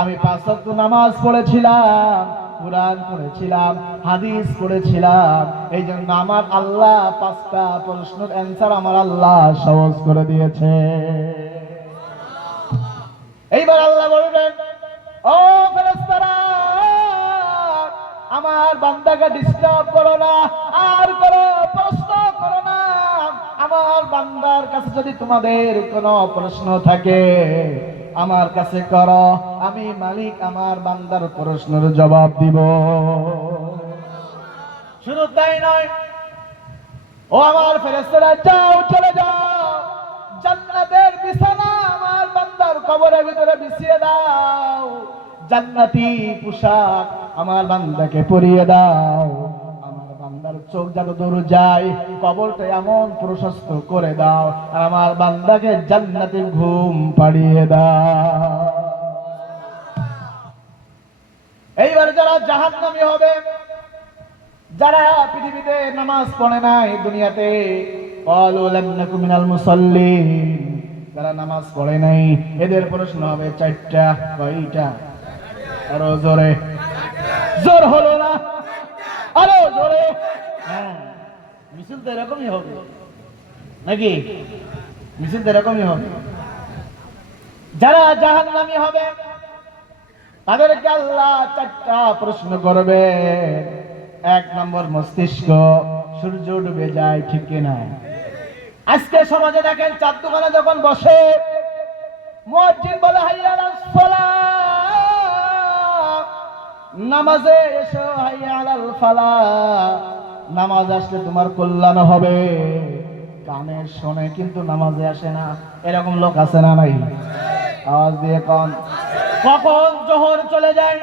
আমি 5 ওয়াক্ত নামাজ পড়েছিলাম, কুরআন পড়েছিলাম, হাদিস পড়েছিলাম, এই জন্য আমার আল্লাহ 5টা প্রশ্নের অ্যান্সার আমার আল্লাহ সহজ করে দিয়েছে। এইবার আল্লাহ বলবেন ও ফেরেশতারা, আমার বান্দাকে ডিস্টার্ব করো না, আর কোনো প্রশ্ন করো না। আমার বান্দার কাছে যদি তোমাদের কোনো প্রশ্ন থাকে আমার কাছে করো, আমি মালিক আমার বান্দার প্রশ্নের জবাব দিব। শুধু তাই নয়, ও আমার ফেরেশতারা, যাও, চলে যাও, জান্নাতের বিছানা আমার বান্দার কবরের ভিতরে বিছিয়ে দাও, জান্নাতি পোশাক আমার বান্দাকে পরিয়ে দাও, আমার বান্দার চোখ যেন দূর যায়, কবরটা এমন প্রশস্ত করে দাও, আর আমার বান্দাকে জান্নাতে ঘুম পাড়িয়ে দাও। এইবার যারা জাহান্নামী হবে, যারা পৃথিবীতে নামাজ পড়ে নাই, দুনিয়াতে ক্বালু লাম নাকু মিনাল মুসাল্লিন, যারা নামাজ পড়ে নাই, এদের প্রশ্ন হবে 4টা। কয়টা? আরো জোরে, জোর হলো না, আরো জোরে। হ্যাঁ, মিছিল তো এরকমই হবে নাকি? মিছিল তো এরকমই হবে। যারা জাহান্নামী হবে তাদেরকে আল্লাহ 4টা প্রশ্ন করবে। 1 নম্বর, মস্তিষ্ক, সূর্য ডুবে যায়, ঠিক কিনা? আজকে সমাজে দেখেন চার দোকানে যখন বসে মুয়াজ্জিন বলে হাইয়া আলাস সালাহ, নামাজে এসো, হাইয়া আলাল ফালাহ, নামাজ আসলে তোমার কল্যাণ হবে। কানে শোনে কিন্তু নামাজে আসে না, এরকম লোক আছে না নাই? আওয়াজ দিয়ে কোন। কখন জোহর চলে যায়,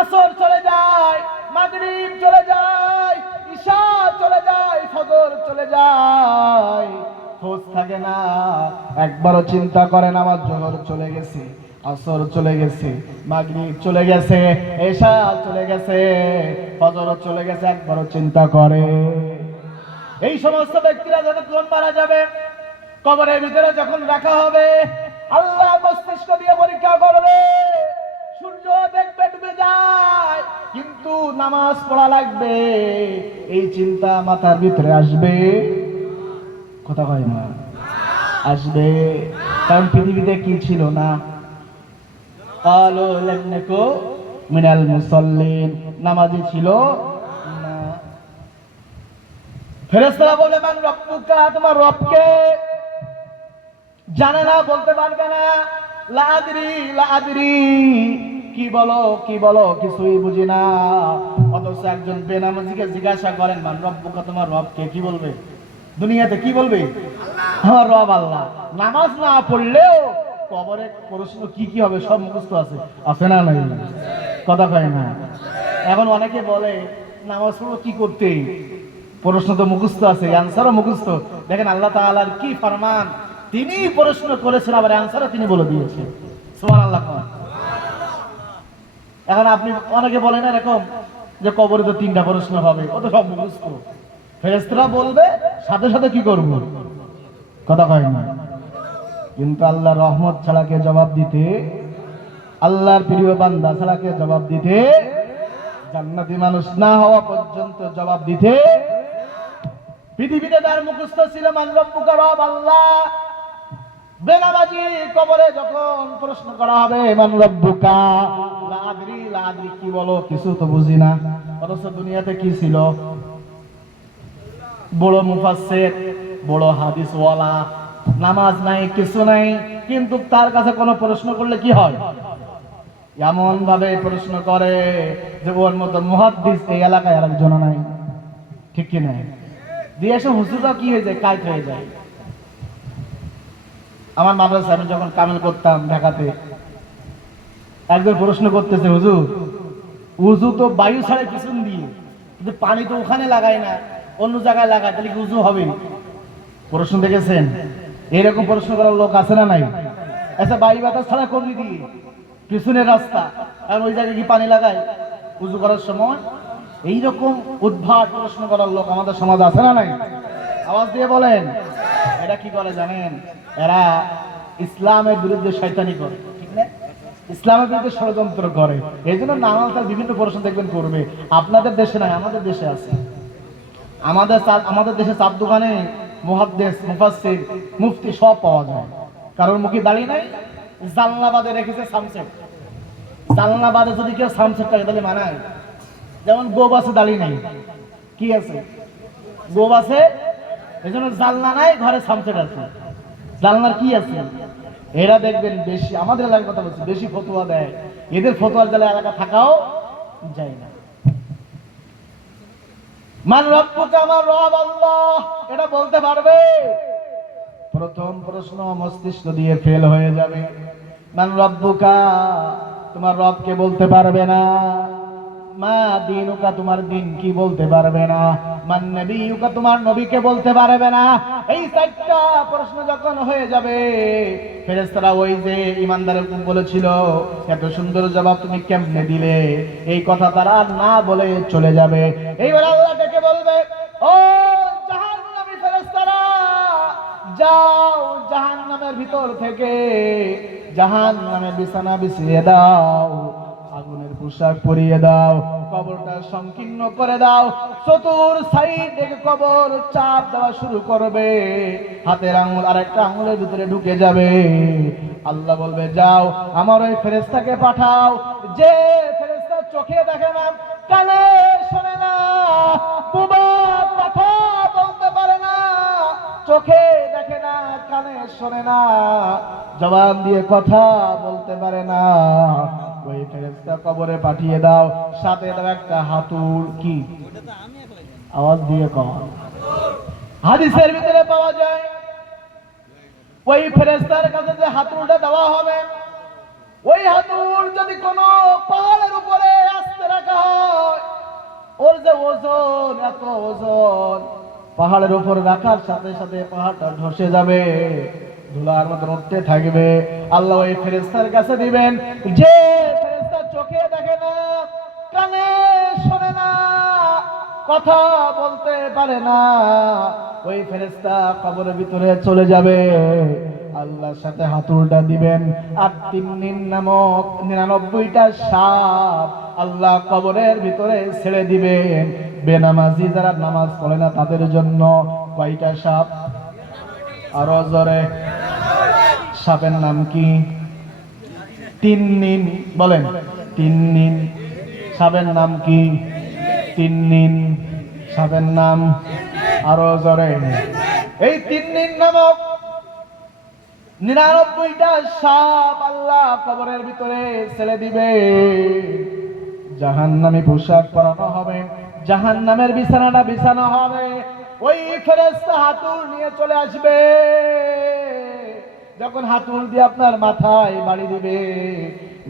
আসর চলে যায়, মাগরিব চলে যায়, ইশা চলে যায়, ফজর চলে যায়, খোঁজ থাকে না। একবারও চিন্তা করেন আমার জোহর চলে গেছে, আসর চলে গেছে, মাগরিব চলে গেছে, ইশা চলে গেছে, ফজর চলে গেছে, একবারও চিন্তা করে? এই সমস্ত ব্যক্তিরা যখন মারা যাবে, কবরের ভিতরে যখন রাখা হবে, আল্লাহ মস্তিষ্ক দিয়ে পরীক্ষা করবে। সূর্য দেখবে ডুবে যায়, কিন্তু নামাজ পড়া লাগবে, এই চিন্তা মাথার ভিতরে আসবে? কথা কয় না? আসবে। কারণ পৃথিবীতে কি ছিল না? ক্বালু লাম নাকু মিনাল মুসাল্লিন, নামাজি ছিল না। ফেরেশতারা বলে মান রব্বুকা, তোমার রবকে? জানে না, বলতে পারবে না। লা আদরি, লা আদরি, কি বলো, কি বলো, কিছুই বুঝি না। অথচ একজন বেনামাজিকে জিজ্ঞাসা করেন মান রব্বুকা, তোমার রবকে? কি বলবে? দুনিয়াতে কি বলবে? আমার রব আল্লাহ। নামাজ না পড়লেও কবরে প্রশ্ন কি কি হবে সব মুখস্থ আছে, আছে না নাই? কথা কয় না? এখন অনেকে বলে নামাজ পড়বো কি করতে, প্রশ্ন তো মুখস্থ আছে, অ্যান্সারও মুখস্থ। দেখেন আল্লাহ তাআলার কি ফরমান, তিনি প্রশ্ন করেছেন, আবার অ্যান্সারও তিনি বলে দিয়েছেন। সুবহানাল্লাহ। এখন আপনি অনেকে বলেন এরকম যে কবরে তো 3টা প্রশ্ন হবে, ও তো সব মুখস্থ। ফেরেশতারা বলবে, সাথে সাথে কি করব? কথা কয় না? কিন্তু আল্লাহর রহমত ছাড়া কে জবাব দিতে? আল্লাহর প্রিয় বান্দা ছাড়া কে জবাব দিতে? জান্নাতি মানুষ না হওয়া পর্যন্ত জবাব দিতে? পৃথিবীতে তার মুখস্থ ছিল মান রব্বুকা, রব আল্লাহ। বেনামাজি কবরে যখন প্রশ্ন করা হবে মান রব্বুকা, লা আদরি, লা আদরি, কি বলো, কিছু তো বুঝি না। অথচ দুনিয়াতে কি ছিল? বড় মুফাসসির বড় হাদিসওয়ালা, নামাজ নাই কিছু নাই, কিন্তু তার কাছে কোনো প্রশ্ন করলে কি হয়, এমন ভাবে প্রশ্ন করে যে ওর মতো মুহাদ্দিস এই এলাকায় আর একজন নাই। ঠিক কি না? দিয়ে এসে হুজুররা কি হয়ে যায়, কায়েত হয়ে যায়। আমার মাদ্রাসা আমি যখন কামেল করতাম ঢাকাতে, একজন প্রশ্ন করতেছে, হুজুর উজু তো বায়ু ছাড়ে পিছন দিয়ে, কিন্তু পানি তো ওখানে লাগায় না, অন্য জায়গায় লাগায়, তাহলে কি উজু হবে? প্রশ্ন দেখেছেন? এরকম প্রশ্ন করার লোক আছে না নাই? আচ্ছা বায়ু বাতাস ছাড়া কমলি দিয়ে পিছনের রাস্তা, আর ওই জায়গায় কি পানি লাগায় উজু করার সময়? এইরকম উদ্ভাট প্রশ্ন করার লোক আমাদের সমাজ আছে না নাই? আওয়াজ দিয়ে বলেন। এরা কি করে জানেন? এরা ইসলামের বিরুদ্ধে শয়তানি করে, ঠিক না? ইসলামের বিরুদ্ধে ষড়যন্ত্র করে। এই জন্য নানান তার বিভিন্ন প্রশ্ন দেখবেন করবে। আপনাদের দেশে নাই, আমাদের দেশে আছে। আমাদের দেশে চার দোকানে মুহাদ্দিস, মুফাসসির, মুফতি সব পাওয়া যায়। কারোর মুখে দাঁড়িয়ে নাই, জালনাবাদে রেখেছে সামসেট। জালনাবাদে যদি কেউ সামসেট থাকে তাহলে মানায়। যেমন গোবাসে দাঁড়িয়ে নাই, কি আছে? গোবাসে, এই জন্য জালনা নাই, ঘরে সামসেট আছে। জালনার কি আছে? এরা দেখবেন বেশি, আমাদের এলাকার কথা বলছি, বেশি ফতোয়া দেয়। এদের ফতোয়ার জালে এলাকা থাকাও যায় না। মান রব্বুকা, আমার রব আল্লাহ, এটা বলতে পারবে? প্রথম প্রশ্ন মস্তিষ্ক দিয়ে ফেল হয়ে যাবে। মান রব্বুকা, তোমার রবকে বলতে পারবে না। মা দীনুকা, তোমার দিন কি বলতে পারবে না। মান নবিয়ুকা, তোমার নবীকে বলতে পারবে না। এই চারটা প্রশ্ন যখন হয়ে যাবে, ফেরেশতারা ওই যে ঈমানদারের বলেছিল এত সুন্দর জবাব তুমি কেমনে দিলে, এই কথা তারা আর না বলে চলে যাবে। এইবার আল্লাহ ডেকে বলবে, ও জাহান্নামী ফেরেশতারা, যাও জাহান্নামের ভিতর থেকে জাহান্নামের বিছানা বিছিয়ে দাও, আগুনের পোশাক পরিয়ে দাও, কবরটা সংকীর্ণ করে দাও। চতুর সাইড থেকে কবর চাপ দেওয়া শুরু করবে, হাতের আঙুল আরেকটা আঙুলের ভিতরে ঢুকে যাবে। আল্লাহ বলবে, যাও আমার ওই ফেরেশতাকে পাঠাও, যে ফেরেশতা চোখে দেখে না, কানে শোনে না, বোবা, কথা বলতে পারে না, চোখে দেখে না, কানে শোনে না, জবান দিয়ে কথা বলতে পারে না, ওই ফেরেশতা কবরে পাঠিয়ে দাও। সাথে দাও একটা হাতুড়। কি? আওয়াজ দিয়ে কও। হাদিসের ভিতরে পাওয়া যায়, ওই ফেরেশতার কাছে যে হাতুড়টা দেওয়া হবে, ওই হাতুড় যদি কোনো পাহাড়ের উপরে আস্তে রাখা হয়, ওর যে ওজন, এত ওজন, পাহাড়ের উপর রাখার সাথে সাথে পাহাড়টা ধসে যাবে, ধুলার মতো উঠতে থাকবে। আল্লাহ ওই ফেরেশতার কাছে দিবেন, যে ফেরেশতা চোখে দেখে না, কানে শোনে না, কথা বলতে পারে না, ওই ফেরেশতা কবরের ভিতরে চলে যাবে। আল্লাহর সাথে হাতুড়টা দিবেন, আর তিন্নিন নামক 99টা সাপ আল্লাহ কবরের ভিতরে ছেড়ে দিবেন। বেনামাজি যারা নামাজ পড়ে না তাদের জন্য। কয়টা সাপ? আরো জোরে। সাপের নাম কি? তিন্নিন। বলেন, তিন্নিন। সাপের নাম কি? তিন্নিন। সাপের নাম আরো জোরে। এই তিন্নিন নামক 99টা সাপ আল্লাহ কবরের ভিতরে ছেড়ে দিবে। জাহান্নামী পোশাক পরানো হবে, জাহান্নামের বিছানাটা বিছানো হবে। ওই ফেরেশতা হাতুড় নিয়ে চলে আসবে। যখন হাতুড় দিয়ে আপনার মাথায় বাড়ি দিবে,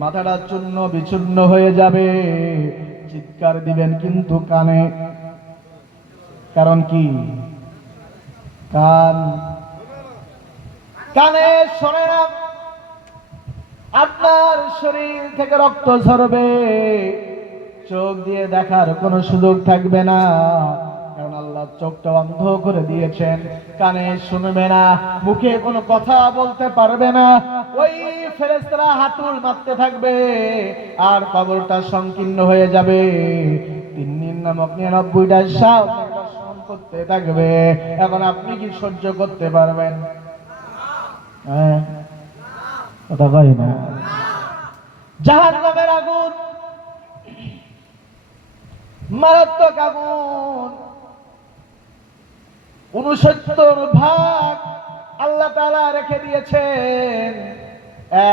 মাথাটা চূর্ণ বিচূর্ণ হয়ে যাবে। চিৎকার দিবেন কিন্তু কানে। কারণ কি? কানে শোনে না। আপনার শরীর থেকে রক্ত ঝরবে, চোখ দিয়ে দেখার কোনো সুযোগ থাকবে না, কারণ আল্লাহ চোখটা অন্ধ করে দিয়েছেন। কানে শুনবে না, মুখে কোনো কথা বলতে পারবে না। ওই ফেরেশতারা হাতুড় মারতে থাকবে, আর কবরটা সংকীর্ণ হয়ে যাবে। তিন্নিন নামক 99টা সাপ দর্শন করতে থাকবে। এখন আপনি কি সহ্য করতে পারবেন? হ্যাঁ, কথা কই না। জাহান্নামের আগুন মারাত্মক আগুন। 69 ভাগ আল্লাহ তাআলা রেখে দিয়েছেন,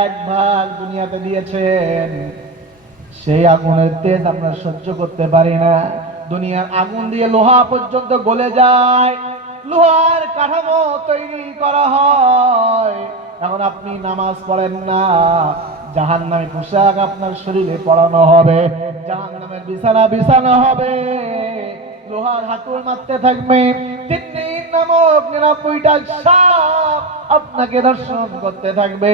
1 ভাগ দুনিয়াতে দিয়েছেন। সেই আগুনের তেজ আমরা সহ্য করতে পারি না। দুনিয়ার আগুন দিয়ে লোহা পর্যন্ত গলে যায়, লোহার কাঠামো তৈরি করা হয়। এখন আপনি নামাজ পড়েন না, জাহান্নামের পোশাক আপনার শরীরে পরানো হবে, জাহান্নামের বিছানা বিছানো হবে, লোহার হাতুড় মারতে থাকবে, তিন্নির নামক 99টা সাপ আপনাকে দর্শন করতে থাকবে।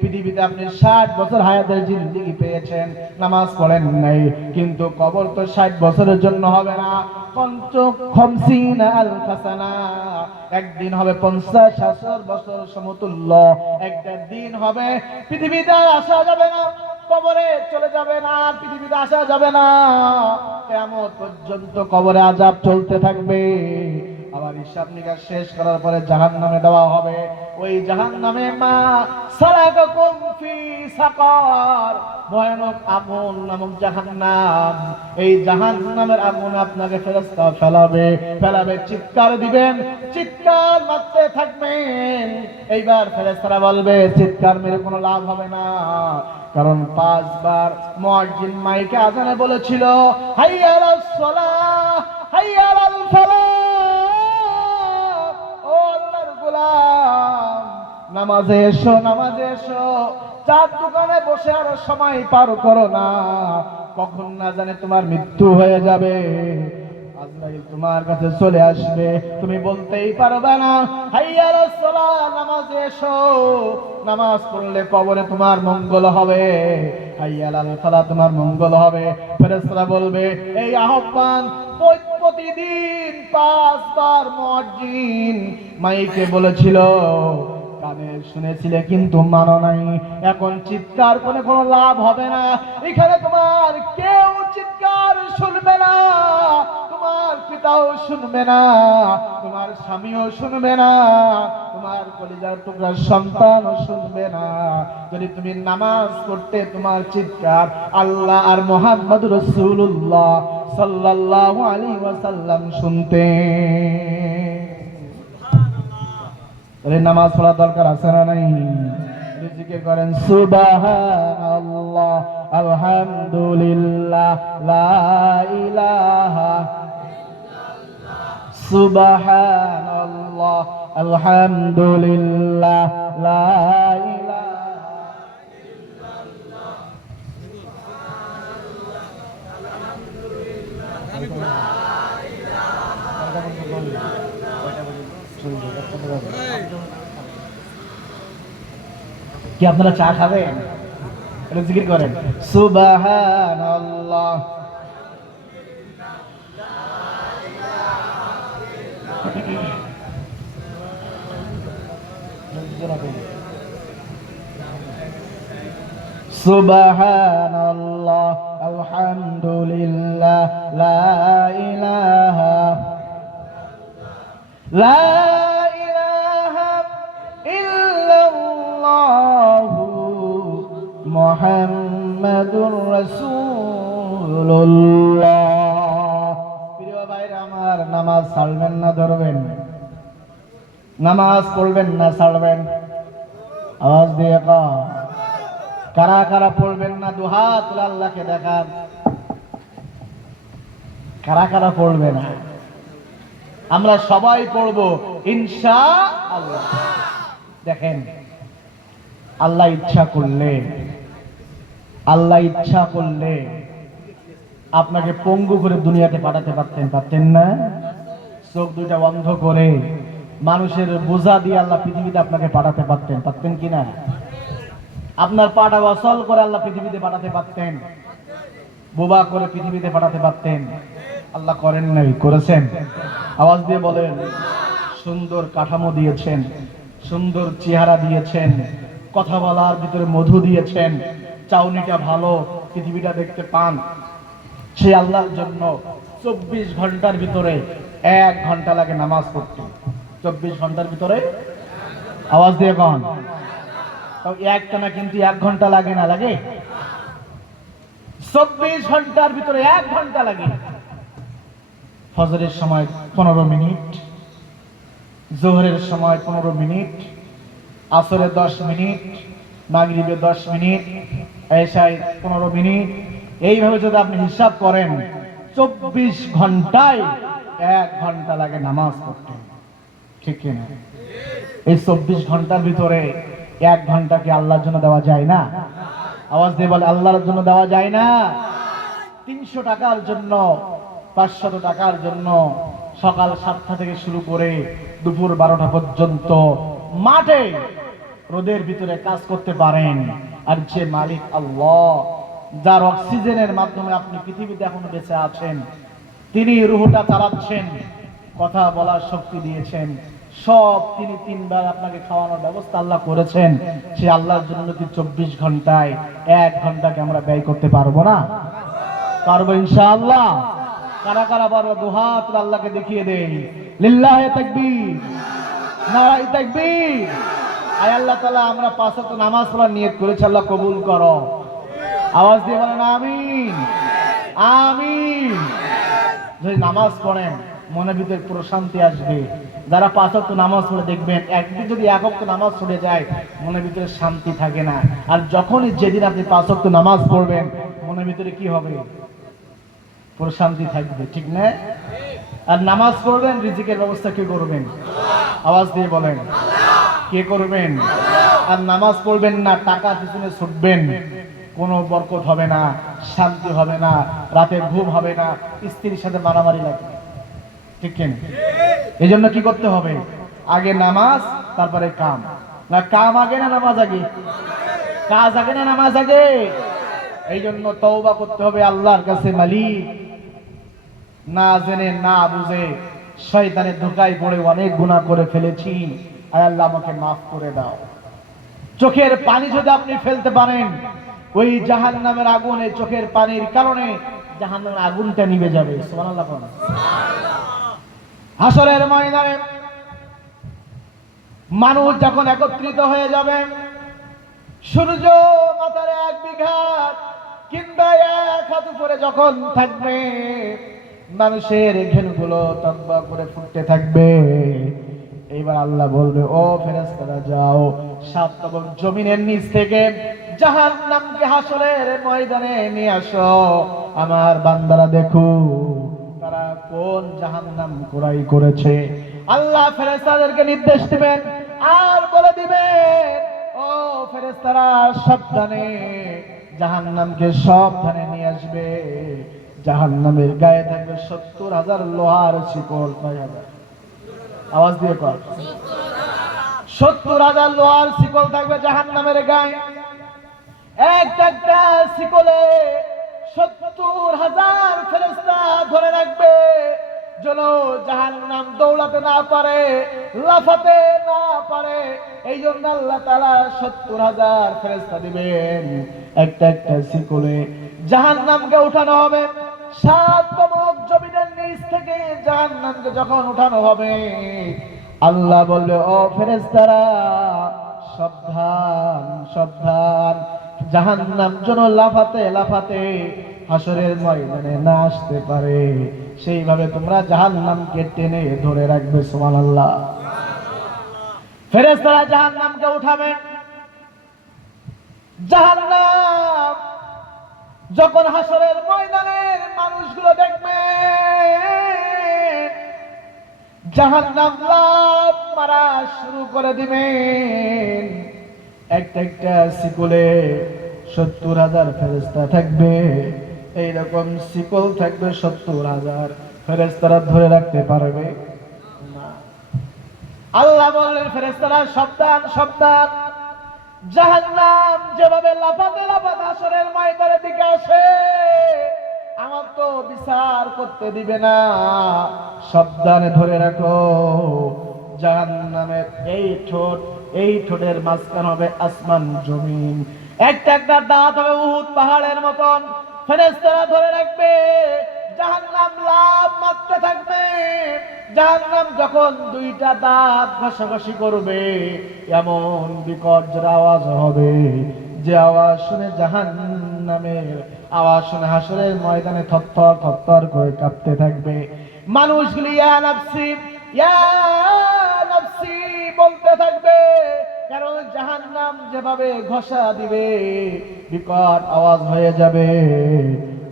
পৃথিবীতে আপনি 60 বছর হায়াতের জিন্দেগি পেয়েছেন, নামাজ পড়েন নাই, কিন্তু কবর তো 60 বছরের জন্য হবে না, 50 আলফা সানা, একদিন হবে 50,000 বছর সমতুল্য। একটা দিন হবে পৃথিবীতে আর আসা যাবে না, কবরে চলে যাবে না, পৃথিবীতে আসা যাবে না, কিয়ামত পর্যন্ত কবরে আযাব চলতে থাকবে। আবার হিসাব নিকাশ শেষ করার পরে জাহান্নামে দেওয়া হবে। ওই জাহান্নামে মা সালাকাকুম ফি সাকার, ভয়ানক আগুন নামক জাহান্নাম। এই জাহান্নামের আগুন আপনাকে ফেরেশতা ফেলাবে, চিৎকার দিবেন, চিৎকার মারতে থাকবেন। এইবার ফেরেশতারা বলবে চিৎকার মেরে কোনো লাভ হবে না, কারণ 5 বার মুয়াজ্জিন মাইকে আযানে বলেছিল হাইয়া আলাস সালাহ, হাইয়া আলাল ফালাহ। ও আল্লাহর গোলাম, নামাজে এসো, নামাজে এসো। চার দোকানে বসে আর সময় পার করো না, কখন না জানে তোমার মৃত্যু হয়ে যাবে, আজরাইল তোমার কাছে চলে আসবে, তুমি বলতেই পারবে না হাইয়া আলাস সালাহ, নামাজে এসো। নামাজ পড়লে কবরে তোমার মঙ্গল হবে, হাইয়া আলাল ফালাহ তোমার মঙ্গল হবে। ফেরেশতারা বলবে এই আহ্বান প্রতিদিন 5 বার মুয়াজ্জিন মাইকে বলেছিল, কানে শুনেছিলে কিন্তু মানো নাই, এখন চিৎকার করে কোনো লাভ হবে না। এখানে তোমার কেউ চিৎকার শুনবে না, তোমার পিতাও শুনবে না, তোমার স্বামীও শুনবে না, তোমার কলিজার টুকরা সন্তানও শুনবে না। যদি তুমি নামাজ পড়তে তোমার চিৎকার আল্লাহ আর মুহাম্মদুর রাসূলুল্লাহ সাল্লাল্লাহু আলাইহি ওয়াসাল্লাম শুনতেন। নামাজ পড়া দরকার আছে না নাই? জিকির করেন সুবহানাল্লাহ, আলহামদুলিল্লাহ, লা ইলাহা ইল্লাল্লাহ, সুবহানাল্লাহ, আলহামদুলিল্লাহ, লা ইলাহা ইল্লাল্লাহ, সুবহানাল্লাহ, আলহামদুলিল্লাহ, লা ইলাহা ইল্লাল্লাহ। কি আপনারা চা খাবেন? এটা জিকির করেন সুবহানাল্লাহ, সুবহানাল্লাহ, আলহামদুলিল্লাহ, লা ইলাহা ইল্লাল্লাহু মুহাম্মাদুর রাসূলুল্লাহ। প্রিয় ভাইরা আমার, নামাজ ছাড়বেন না ধরবেন? নামাজ পড়বেন না ছাড়বেন? আওয়াজ দিয়ে কারা কারা পড়বেন না দুহাত তুলে আল্লাহকে দেখান। কারা কারা পড়বে না? আমরা সবাই পড়বো ইনশাআল্লাহ। দেখেন, আল্লাহ ইচ্ছা করলে আপনাকে পঙ্গু করে দুনিয়াতে পাঠাতে পারতেন না? চোখ দুইটা বন্ধ করে মানুষের বোঝা দিয়ে আল্লাহ পৃথিবীতে আপনাকে পাঠাতে পারতেন কি না? আপনার পাটা ওয়াসল করে আল্লাহ পৃথিবীতে পাঠাতে পারতেন, বোবা করে পৃথিবীতে পাঠাতে পারতেন। আল্লাহ করেন নাই, করেছেন? আওয়াজ দিয়ে বলেন। সুন্দর কাঠামো দিয়েছেন, সুন্দর চেহারা দিয়েছেন, কথা বলার ভিতরে মধু দিয়েছেন, চাউনিটা ভালো, পৃথিবীটা দেখতে পান। সেই আল্লাহর জন্য 24 ঘন্টার ভিতরে 1 ঘন্টা লাগে নামাজ পড়তে। 24 ঘন্টার ভিতরে, আওয়াজ দিয়ে কন, একটা না কিন্তু 1 ঘন্টা লাগে না? লাগে। 24 ঘন্টার ভিতরে 1 ঘন্টা লাগে। ফজরের সময় 15 মিনিট, জোহরের সময় 15 মিনিট, আসরে 10 মিনিট, মাগরিবে 10 মিনিট, এশায় 15 মিনিট, এইভাবে যদি আপনি হিসাব করেন 24 ঘন্টায় 1 ঘন্টা লাগে নামাজ পড়তে, ঠিক কিনা? এই 24 ঘন্টার ভিতরে 1 ঘন্টা কি আল্লাহর জন্য দেওয়া যায় না? আওয়াজ দিয়ে বলে, আল্লাহর জন্য দেওয়া যায় না? 300 টাকার জন্য, 500 টাকার জন্য সকাল 7টা থেকে শুরু করে দুপুর 12টা পর্যন্ত মাঠে রোদের ভিতরে কাজ করতে পারেন। আর যে মালিক আল্লাহ, যার অক্সিজেনের মাধ্যমে আপনি পৃথিবীতে এখনো বেঁচে আছেন, তিনি রুহটা চালাচ্ছেন, কথা বলার শক্তি দিয়েছেন, সব তিনি 3 বার আপনাকে খাওয়ানোর ব্যবস্থা আল্লাহ করেছেন। সে আল্লাহর জন্য কি 24 ঘন্টায় 1 ঘন্টাকে আমরা ব্যয় করতে পারবো না? পারবো ইনশাআল্লাহ। কারা কারা পারবো? দুহাত আল্লাহকে দেখিয়ে দেই। লিল্লাহে তাকবীর, নারায়ে তাকবীর। আয় আল্লাহ তাআলা, আমরা 5 ওয়াক্ত নামাজ পড়ার নিয়ত করেছি, আল্লাহ কবুল করো। আওয়াজ দিয়ে বলেন আমিন, আমিন। যদি নামাজ পড়েন মনের ভিতরে প্রশান্তি আসবে। যারা 5 ওয়াক্ত নামাজ পড়ে দেখবেন, একদিন যদি 1 ওয়াক্ত নামাজ পড়ে যায় মনের ভিতরে শান্তি থাকে না। আর যখনই যেদিন আপনি 5 ওয়াক্ত নামাজ পড়বেন মনের ভিতরে কি হবে? প্রশান্তি থাকবে, ঠিক না? আর নামাজ পড়বেন, রিজিকের ব্যবস্থা কে করবেন? আওয়াজ দিয়ে বলেন, কে করবেন? আর নামাজ পড়বেন না, টাকা পিছনে ছুটবেন, কোনো বরকত হবে না, শান্তি হবে না, রাতে ঘুম হবে না, স্ত্রীর সাথে মারামারি লাগবে, ঠিক কিনা? এই জন্য কি করতে হবে? আগে নামাজ, তারপরে কাম। না কাম আগে না নামাজ আগে? কাজ আগে না নামাজ আগে? এই জন্য তওবা করতে হবে আল্লাহর কাছে। মালিক, না জেনে না বুঝে শয়তানের ধোঁকায় পড়ে অনেক গুনাহ করে ফেলেছি, আয় আল্লাহ আমাকে মাফ করে দাও। চোখের পানি যদি আপনি ফেলতে পারেন, ওই জাহান্নামের আগুনে চোখের পানির কারণে জাহান্নামের আগুনটা নিভে যাবে। সুবহানাল্লাহ। হাসরের ময়দানে মানুষ যখন একত্রিত হয়ে যাবে, সূর্য মাথার 1 বিঘা কিংবা 1 হাত উপরে যখন থাকবে, মানুষের ঘেনুগুলো তকবা করে ফুটতে থাকবে। এইবার আল্লাহ বলবে, ও ফেরেশতারা যাও, 7 তবক জমিনের নিচ থেকে জাহান্নামকে হাসরের ময়দানে নিয়ে আসো। আমার বান্দারা দেখো তারা কোন জাহান্নাম কুরাই করেছে। আল্লাহ ফেরেশতাদেরকে নির্দেশ দিবেন আর বলে দিবেন, ও ফেরেশতারা সাবধানে জাহান্নামকে সাবধানে নিয়ে আসবে। জাহান্নামের গায়ে থাকবে 70,000 লোহার শিকল। 9,000, আওয়াজ দিয়ে কর, 70,000 লোহার শিকল থাকবে জাহান্নামের গায়ে। একটা শিকলে 70,000 ফেরেশতা ধরে রাখবে, যেন জাহান্নাম দৌড়াতে না পারে, লাফাতে না পারে। এই জন্য আল্লাহ তাআলা 70,000 ফেরেশতা দিবেন। একটা শিকলে জাহান্নামকে উঠানো হবে। 7 তবক জমিনের নিচ থেকে জাহান্নামকে যখন উঠানো হবে, আল্লাহ বলবে, ও ফেরেশতারা সাবধান সাবধান, জাহান্নাম যেন লাফাতে লাফাতে হাসরের ময়দানে না আসতে পারে, সেইভাবে তোমরা জাহান্নামকে টেনে ধরে রাখবে। সুবহানাল্লাহ। ফেরেশতারা জাহান্নামকে উঠাবেন। জাহান্নাম যখন হাসরের ময়দানের মানুষগুলো দেখবে, জাহান্নাম লাফ মারা শুরু করে দিবেন। একটা শিকলে 70,000 ফেরেশতা থাকবে। এইরকম শিকল থাকবে 70,000, ফেরেশতারা ধরে রাখতে পারবে না। আল্লাহ বললেন, ফেরেশতারা সাবধান সাবধান, জাহান্নাম যেভাবে লাফাতে লাফাতে হাসরের ময়দানের দিকে আসে, আমার তো বিচার করতে দিবে না, সাবধানে ধরে রাখো। জাহান্নামের এই ঠোঁটের মাঝখান হবে আসমান জমিন, একটা দাঁত হবে উহুদ পাহাড়ের মতন। ফেরেশতারা ধরে রাখবে, জাহান্নাম লাফ মারতে থাকবে। জাহান্নাম যখন 2টা দাঁত ঘষাঘষি করবে, এমন বিকট আওয়াজ হবে, যে আওয়াজ শুনে জাহান্নামের আওয়াজ শুনে হাসরের ময়দানে থরথর থরথর করে কাঁপতে থাকবে মানুষগুলি। ইয়া নাফসি ইয়া নাফসি থাকবে, কারণ জাহান্নাম যেভাবে ঘষা দিবে বিকট আওয়াজ হয়ে যাবে।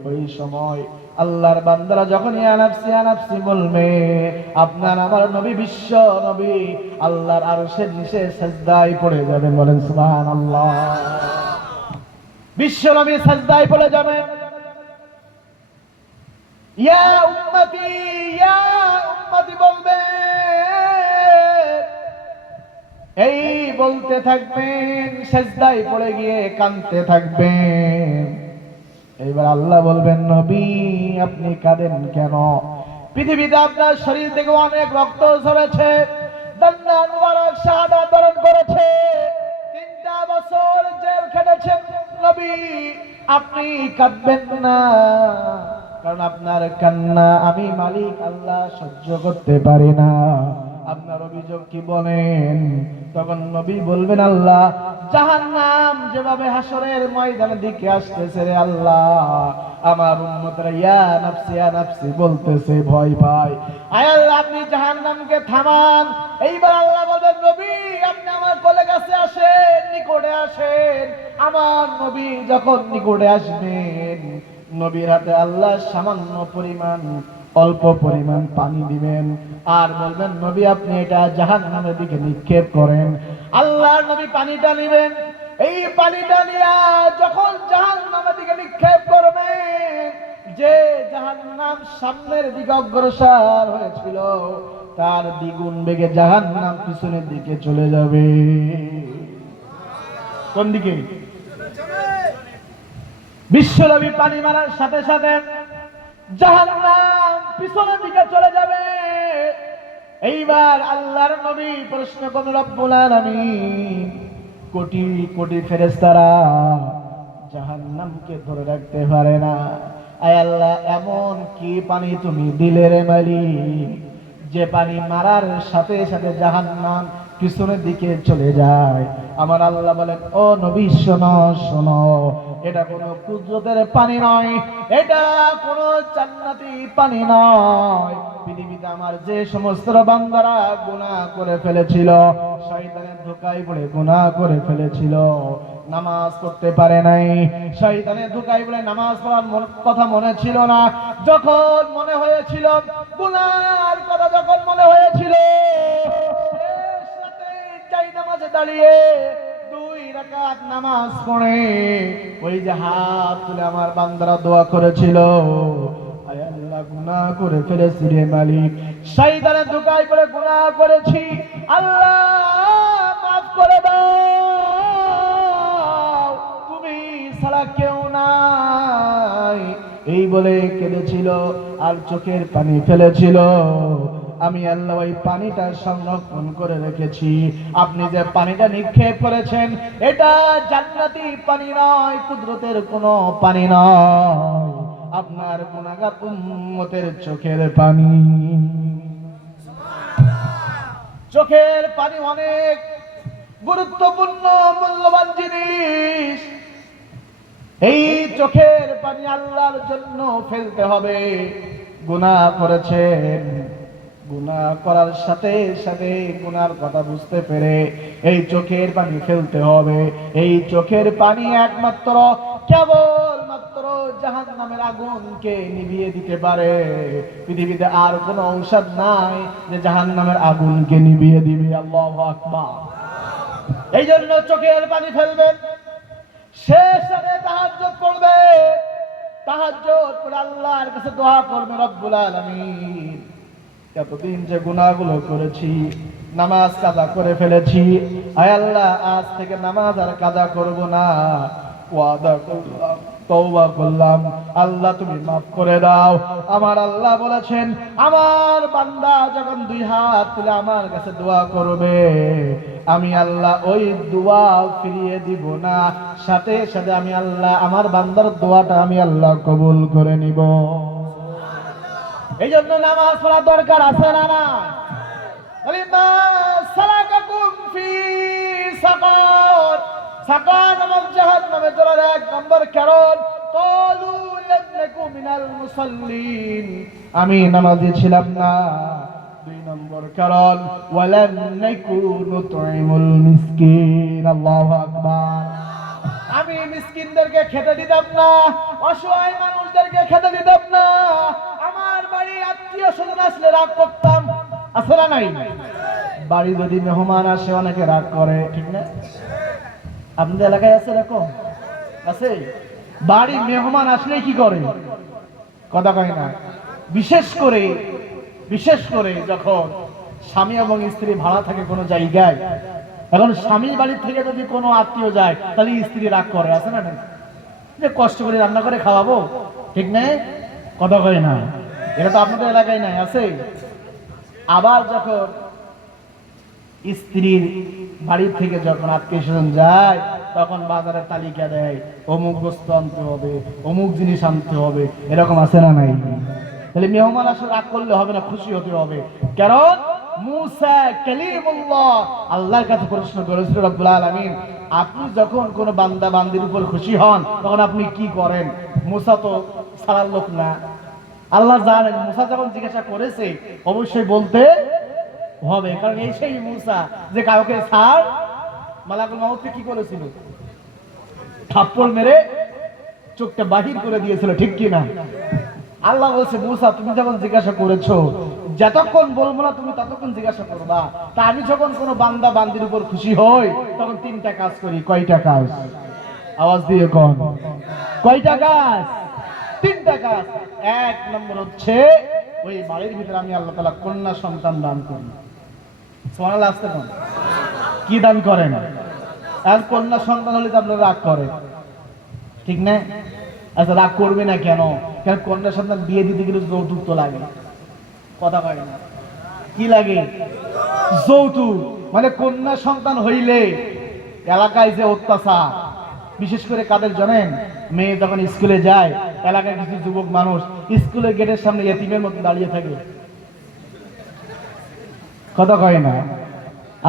ওই সময় আল্লাহর বান্দারা যখন ইয়া নাফসি ইয়া নাফসি বলবে, আপনার আমার নবী বিশ্ব নবী আল্লাহর আরশের নিচে সিজদায় পড়ে যাবেন। বলেন সুবহানাল্লাহ। বিশ্ব নবী সিজদায় পড়ে যাবেন। ইয়া উম্মতি বলবে, এই বলতে থাকবেন, সিজদায় পড়ে গিয়ে কাঁদতে থাকবেন। এইবার আল্লাহ বলবেন, নবী আপনি কাঁদেন কেন? পৃথিবীতে আপনার শরীর থেকে অনেক রক্ত ঝরেছে, দান্নান মুবারক শাহাদাত বরণ করেছে, 3টা বছর জেল খেটেছেন। নবী আপনি কাঁদবেন না, কারণ আপনার কান্না আমি মালিক আল্লাহ সহ্য করতে পারি না। আপনার অভিযোগ কি বলেন? তখন নবী বলবেন, আল্লাহ জাহান্নাম যেভাবে হাসরের ময়দানের দিকে আসতেছে রে আল্লাহ, আমার উম্মতরা ইয়া নাফসি বলতেছে, ভয় পায়। আয় আল্লাহ আপনি জাহান্নামকে থামান। এইবার আল্লাহ বলবেন, নবী আপনি আমার কোলে কাছে আসেন, নিকটে আসেন। আমার নবী যখন নিকটে আসবেন, নবীর হাতে আল্লাহ সামান্য পরিমাণ অল্প পরিমাণ পানি দিবেন, আর বলবেন, নবী আপনি এটা জাহান্নামের দিকে নিক্ষেপ করেন। আল্লাহ নবী পানিটা নেবেন, এই পানিটা নিয়ে যখন জাহান্নামের দিকে নিক্ষেপ করবেন, যে জাহান্নাম সামনের দিকে অগ্রসর হয়েছিল তার দ্বিগুণ বেগে জাহান্নাম পিছনের দিকে চলে যাবে। কোন দিকে? বিশ্বনবী পানি মারার সাথে সাথে জাহান্নাম পিছনের দিকে চলে যাবে। এইবার আল্লাহর নবী প্রশ্ন করলেন, রব্বুল আলামিন কোটি কোটি ফেরেশতারা জাহান্নামকে ধরে রাখতে পারে না, আয় আল্লাহ এমন কি পানি তুমি দিলে রে মালিক, যে পানি মারার সাথে সাথে জাহান্নাম পিছনের দিকে চলে যায়। আমার আল্লাহ বলেন, ও নবী শোনো শোনো, এটা কোনো কুদরতের পানি নয়, এটা কোনো জান্নাতি পানি নয়। পৃথিবীতে আমার যে সমস্ত বান্দারা গুনাহ করে ফেলেছিল, শয়তানের ধোঁকায় পড়ে গুনাহ করে ফেলেছিল, নামাজ পড়তে পারে নাই, শয়তানের ধোঁকায় পড়ে নামাজ পড়ার কথা মনে ছিল না, যখন মনে হয়েছিল গুনাহর কথা, যখন মনে হয়েছিল নামাজে দাঁড়িয়ে 2 রাকাত নামাজ পড়ে ওই যে হাত তুলে আমার বান্দারা দোয়া করেছিল, আয় আল্লাহ গুনাহ করে ফেলেছি রে মালিক, শয়তানের ধোঁকায় পড়ে গুনাহ করেছি, আল্লাহ মাফ করে দাও, তুমি ছাড়া কেউ নাই, এই বলে কেঁদেছিল আর চোখের পানি ফেলেছিল। আমি আল্লাহ ওই পানিটা সংরক্ষণ করে রেখেছি। আপনি যে পানিটা নিক্ষেপ করেছেন, এটা জান্নাতি পানি নয়, কুদরতের কোনো পানি নয়, আপনার গুনাহগার উম্মতের চোখের পানি। চোখের পানি অনেক গুরুত্বপূর্ণ মূল্যবান জিনিস। এই চোখের পানি আল্লাহর জন্য ফেলতে হবে। গুনাহ করেছেন, গুনাহ করার সাথে সাথে গুনার কথা বুঝতে পেরে এই চোখের পানি ফেলতে হবে। এই চোখের পানি একমাত্র কেবলমাত্র জাহান্নামের আগুনকে নিভিয়ে দিতে পারে। পৃথিবীতে আর কোনো ঔষধ নাই যে জাহান্নামের আগুনকে নিভিয়ে দিবে। আল্লাহু আকবার। এই জন্য চোখের পানি ফেলবেন, শেষ রাতে তাহাজ্জুদ পড়বে, তাহাজ্জুদ করে আল্লাহর কাছে দোয়া করবে, রব্বুল আলামিন এতদিন যে গুনাহগুলো করেছি, নামাজ কাজা করে ফেলেছি, আয় আল্লাহ আজ থেকে নামাজ আর কাজা করব না, ওয়াদা করলাম, তওবা করলাম, আল্লাহ তুমি মাফ করে দাও। আমার আল্লাহ বলেছেন, আমার বান্দা যখন 2 হাত তুলে আমার কাছে দোয়া করবে, আমি আল্লাহ ওই দোয়া ফিরিয়ে দিব না, সাথে সাথে আমি আল্লাহ আমার বান্দার দোয়াটা আমি আল্লাহ কবুল করে নিব। এই জন্য নামাজ পড়া দরকার আছে না না? সাকার নামক জাহান্নামে চলার 1 নম্বর কারণ, ক্বালু লাম নাকু মিনাল মুসাল্লিন, আমি নামাজি ছিলাম না, দুই নম্বর কারণ ওয়ালাম নাকুনু তুইমুল মিসকিন। আল্লাহু আকবার। আমি মিসকিনদেরকে খেতে দিতাম না, অসহায় মানুষদেরকে খেতে দিতাম না। আমার বাড়ি আত্মীয় স্বজন আসলে রাগ করতাম, আছে না নাই? বাড়ি যদি মেহমান আসে অনেকে রাগ করে, ঠিক না? আপনাদের এলাকায় আছে এরকম? আছে? বাড়ি মেহমান আসলে কি করে? কথা কয় না। বিশেষ করে যখন স্বামী এবং স্ত্রী ভাড়া থাকে কোনো জায়গায়, এখন স্বামীর বাড়ি থেকে যদি কোনো আত্মীয় যায় তাহলে স্ত্রী রাগ করে, আছে না? যে কষ্ট করে রান্না করে খাওয়াবো, ঠিক না? কথা কয় না। এটা তো আপনাদের এলাকায় নাই, আছে? আবার যখন স্ত্রীর বাড়ি থেকে যখন আত্মীয় স্বজন যায় তখন বাজারের তালিকা দেয়, অমুক বস্তু আনতে হবে, অমুক জিনিস আনতে হবে, এরকম আছে না নাই? তাহলে মেহমান আসলে রাগ করলে হবে না, খুশি হতে হবে। কারণ মুসা কালিমুল্লাহ আল্লাহর কাছে প্রশ্ন করেছিল রব্বুল আলামিন, আপনি যখন কোন বান্দা বান্দির উপর খুশি হন তখন আপনি কি করেন? মুসা তো সারার লোক না, আল্লাহ জানেন। মুসা যখন জিজ্ঞাসা করেছে অবশ্যই বলতে হবে, কারণ এই সেই মুসা যে কাউকে ছাড় মালাকুল মাউতকে কি করেছিল? থাপ্পড় মেরে চোখটা বাহির করে দিয়েছিল, ঠিক কি না? আল্লাহ বলছে মুসা তুমি যখন জিজ্ঞাসা করেছো, যতক্ষণ বলবো না তুমি ততক্ষণ জিজ্ঞাসা করবা। তা আমি যখন কোনো বান্দা বান্দির উপর খুশি হই তখন তিনটা কাজ করি। কয়টা কাজ? আওয়াজ দিয়ে কোন কয়টা কাজ? তিনটা কাজ। এক নম্বর হচ্ছে ওই বাড়ির ভিতরে আমি আল্লাহ তাআলা কন্যা সন্তান দান করি। সুবহানাল্লাহ। আসতে কোন কি দান করেন? আর কন্যা সন্তান হলে তো আপনারা রাগ করেন, ঠিক না? আচ্ছা রাগ করবে না কেন? কারণ কন্যা সন্তান বিয়ে দিতে গেলে যৌতুক তো লাগে। কথা কয় না, কি লাগে? যৌতুক। মানে কন্যা সন্তান হইলে এলাকায় যে অত্যাচার, বিশেষ করে কাদের জানেন? মেয়ে যখন স্কুলে যায়, এলাকার কিছু যুবক মানুষ স্কুলের গেটের সামনে এতিমের মতো দাঁড়িয়ে থাকে। কথা কয় না,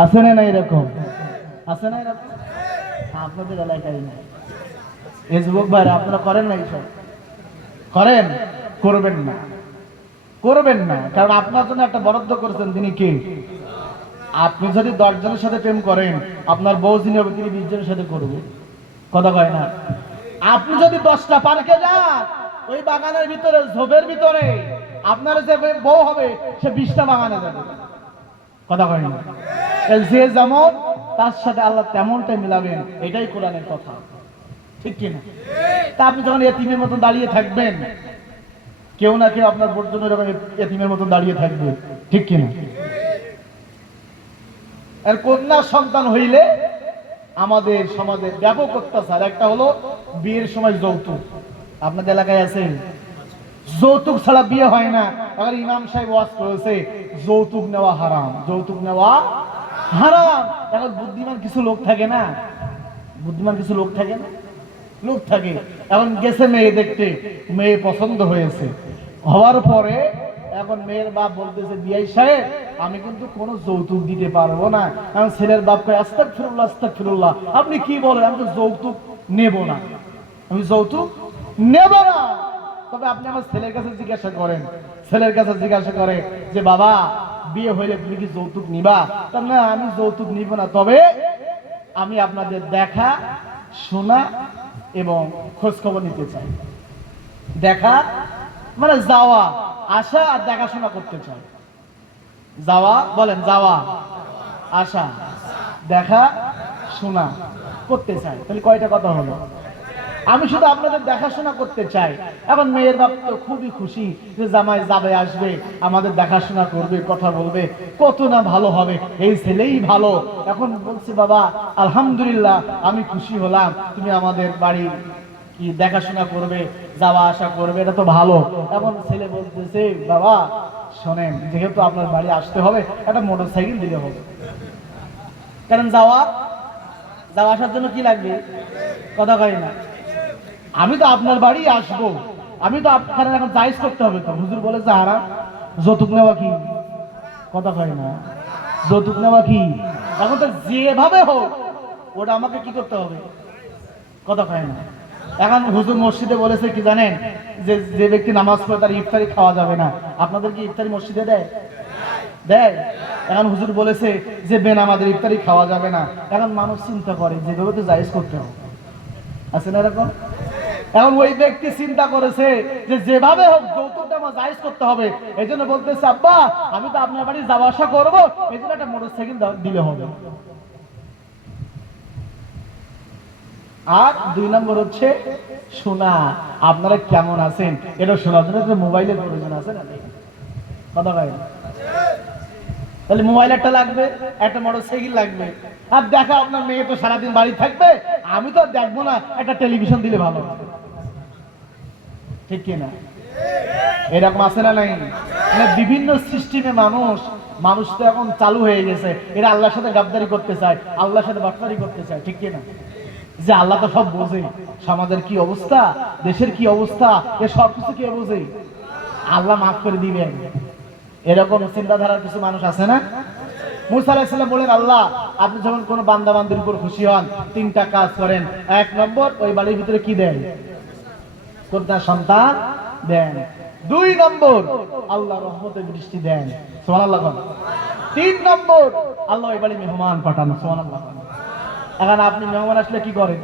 আছে না? না এরকম আছে না? এরকম আপনাদের এলাকায় না? এই যুবক ভাইরা আপনারা করেন না? এইসব করেন? করবেন না, করবেন না। কারণ আপনার জন্য একটা বরাদ্দ করেছেন, তিনি কে? আপনি যদি 10 জনের সাথে প্রেম করেন, আপনার বউ যিনি হবে তিনি 20 জনের সাথে করবে। কথা কয় না? আপনি যদি 10টা পার্কে যান, ওই বাগানের ভিতরে ঝোপের ভিতরে আপনার যে বউ হবে সে 20টা বাগানে যাবে। কথা কয় না? যে যেমন তার সাথে আল্লাহ তেমনটাই মিলাবেন, এটাই কোরআনের কথা, ঠিক কিনা? তা আপনি যখন এতিমের মতন দাঁড়িয়ে থাকবেন, কেউ না কেউ আপনার বোর জন্য এরকম এতিমের মতন দাঁড়িয়ে থাকবে, ঠিক কিনা? আর কন্যা সন্তান হইলে আমাদের সমাজে ব্যাপক অত্যাচার। একটা হলো বিয়ের সময় যৌতুক। আপনাদের এলাকায় আছে? যৌতুক ছাড়া বিয়ে হয় না। আবার ইমাম সাহেব ওয়াজ করেছে যৌতুক নেওয়া হারাম, যৌতুক নেওয়া হারাম। এখন বুদ্ধিমান কিছু লোক থাকে না, বুদ্ধিমান কিছু লোক থাকে না, লোক থাকে। এখন গেছে মেয়ে দেখতে, মেয়ে পছন্দ হয়েছে, হওয়ার পরে এখন মেয়ের বাপ বলতেছে বিআই সাহেব আমি কিন্তু কোনো যৌতুক দিতে পারবো না। এখন ছেলের বাপ কয় আস্তাগফিরুল্লাহ আস্তাগফিরুল্লাহ, আপনি কি বলেন? আমি তো যৌতুক নেব না, আমি যৌতুক নেব না। তবে আপনি আমার ছেলের কাছে জিজ্ঞাসা করেন, ছেলের কাছে জিজ্ঞাসা করে যে বাবা বিয়ে হইলে তুমি কি যৌতুক নিবা? না আমি যৌতুক নিব না, তবে আমি আপনাদের দেখা শোনা এবং খোঁজ খবর নিতে চাই। দেখা মানে যাওয়া আসা আর দেখাশোনা করতে চাই। যাওয়া বলেন, যাওয়া আসা দেখা শোনা করতে চাই। তাহলে কয়টা কথা হলো? আমি শুধু আপনাদের দেখাশোনা করতে চাই। এখন মেয়ের বাপ তো খুবই খুশি যে জামাই যাবে আসবে, আমাদের দেখাশোনা করবে, কথা বলবে, কত না ভালো হবে, এই ছেলেই ভালো। এখন বলছি বাবা আলহামদুলিল্লাহ আমি খুশি হলাম, তুমি আমাদের বাড়ি কি দেখাশোনা করবে, যাওয়া আসা করবে, এটা তো ভালো। এখন ছেলে বলতেছে বাবা শোনেন, যেহেতু আপনার বাড়ি আসতে হবে একটা মোটরসাইকেল দিলে হবে। কারণ যাওয়া আসার জন্য কি লাগবে? কথা কয় না? আমি তো আপনার বাড়ি আসবো, আমি তো আপনার এখন জায়েজ করতে হবে। তো হুজুর বলে যে হারাম, যৌতুক নেওয়া কি? কথা কয় না? যৌতুক নেওয়া কি? এখন তো যেভাবে হোক ওটা আমাকে কি করতে হবে? কথা কয় না? এখন হুজুর মসজিদে বলেছে কি জানেন, যে যে ব্যক্তি নামাজ পড়ে তার ইফতারি খাওয়া যাবে না। আপনাদের কি ইফতারি মসজিদে দেয়? দেয়? এখন হুজুর বলেছে যে বেনামাজের ইফতারি খাওয়া যাবে না। এখন মানুষ চিন্তা করে যেভাবে তো জায়েজ করতে হবে, আছে না এরকম? এখন ওই ব্যক্তি চিন্তা করেছে যে যেভাবে হোক যৌতুকটা আমার জায়েজ করতে হবে। এই জন্য বলতেছে আব্বা আমি তো আপনার বাড়ি যাওয়া আসা করবো, এই জন্য একটা মোটরসাইকেল দিলে হবে। আর 2 নম্বর হচ্ছে শোনা, আপনারা কেমন আছেন এটা শোনার জন্য মোবাইলের প্রয়োজন আছে না? কথা ভাই, তাহলে মোবাইল একটা লাগবে, একটা মোটরসাইকেল লাগবে। আর দেখা আপনার মেয়ে তো সারাদিন বাড়ি থাকবে, আমি তো দেখবো না, একটা টেলিভিশন দিলে ভালো, ঠিক কিনা? এরকম আছে না নাই? মানে বিভিন্ন সিস্টেমে মানুষ তো এখন চালু হয়ে গেছে। এরা আল্লাহর সাথে গাদ্দারি করতে চায়, আল্লাহর সাথে বাটপারি করতে চায়, ঠিক কিনা? যে আল্লাহ তো সব বোঝে, সমাজের কি অবস্থা, দেশের কি অবস্থা, এ সব কিছু কে বোঝে? আল্লাহ মাফ করে দিবেন, এরকম চিন্তাধারার কিছু মানুষ আছে না? মুসা আলাইহিস সালাম বলেন আল্লাহ আপনি যখন কোন বান্দা বান্দির উপর খুশি হন 3টা কাজ করেন। 1 নম্বর ওই বাড়ির ভিতরে কি দেন? কন্যা সন্তান দেন। 2 নম্বর আল্লাহ রহমতের বৃষ্টি দেন, সুবহানাল্লাহ। 3 নম্বর আল্লাহ ওই বাড়ি মেহমান পাঠান, সুবহানাল্লাহ। এখন আপনি মেহমান আসলে কি করেন?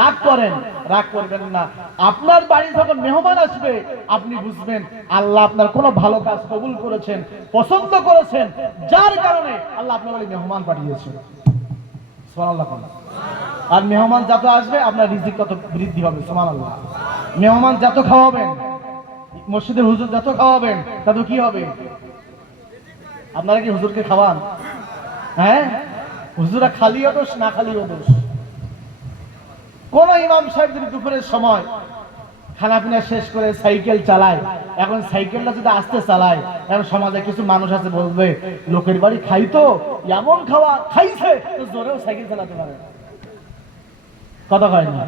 রাগ করেন? রাগ করবেন না। আপনার বাড়ি যখন মেহমান আসবে আপনি বুঝবেন আল্লাহ আপনার কোনো ভালো কাজ কবুল করেছেন, পছন্দ করেছেন, যার কারণে আল্লাহ আপনার বাড়ি মেহমান পাঠিয়েছেন, সুবহানাল্লাহ। আর মেহমান যত আসবে আপনার রিজিক তত বৃদ্ধি হবে, সুবহানাল্লাহ। মেহমান যত খাওয়াবেন, মসজিদের হুজুর যত খাওয়াবেন তত কি হবে? আপনারা কি হুজুরকে খাওয়ান? হ্যাঁ, হুজুরা খালিও দোষ না খালিও দোষ। কোন ইমাম সাহেব যদি দুপুরের সময় খানা পিনা শেষ করে সাইকেল চালায়, এখন সাইকেলটা যদি আস্তে চালায়, এখন সমাজে কিছু মানুষ আছে বলবে লোকের বাড়ি খাই তো এমন খাওয়া খাইছে তো জোরেও সাইকেল চালাতে পারে, কথা কয় না?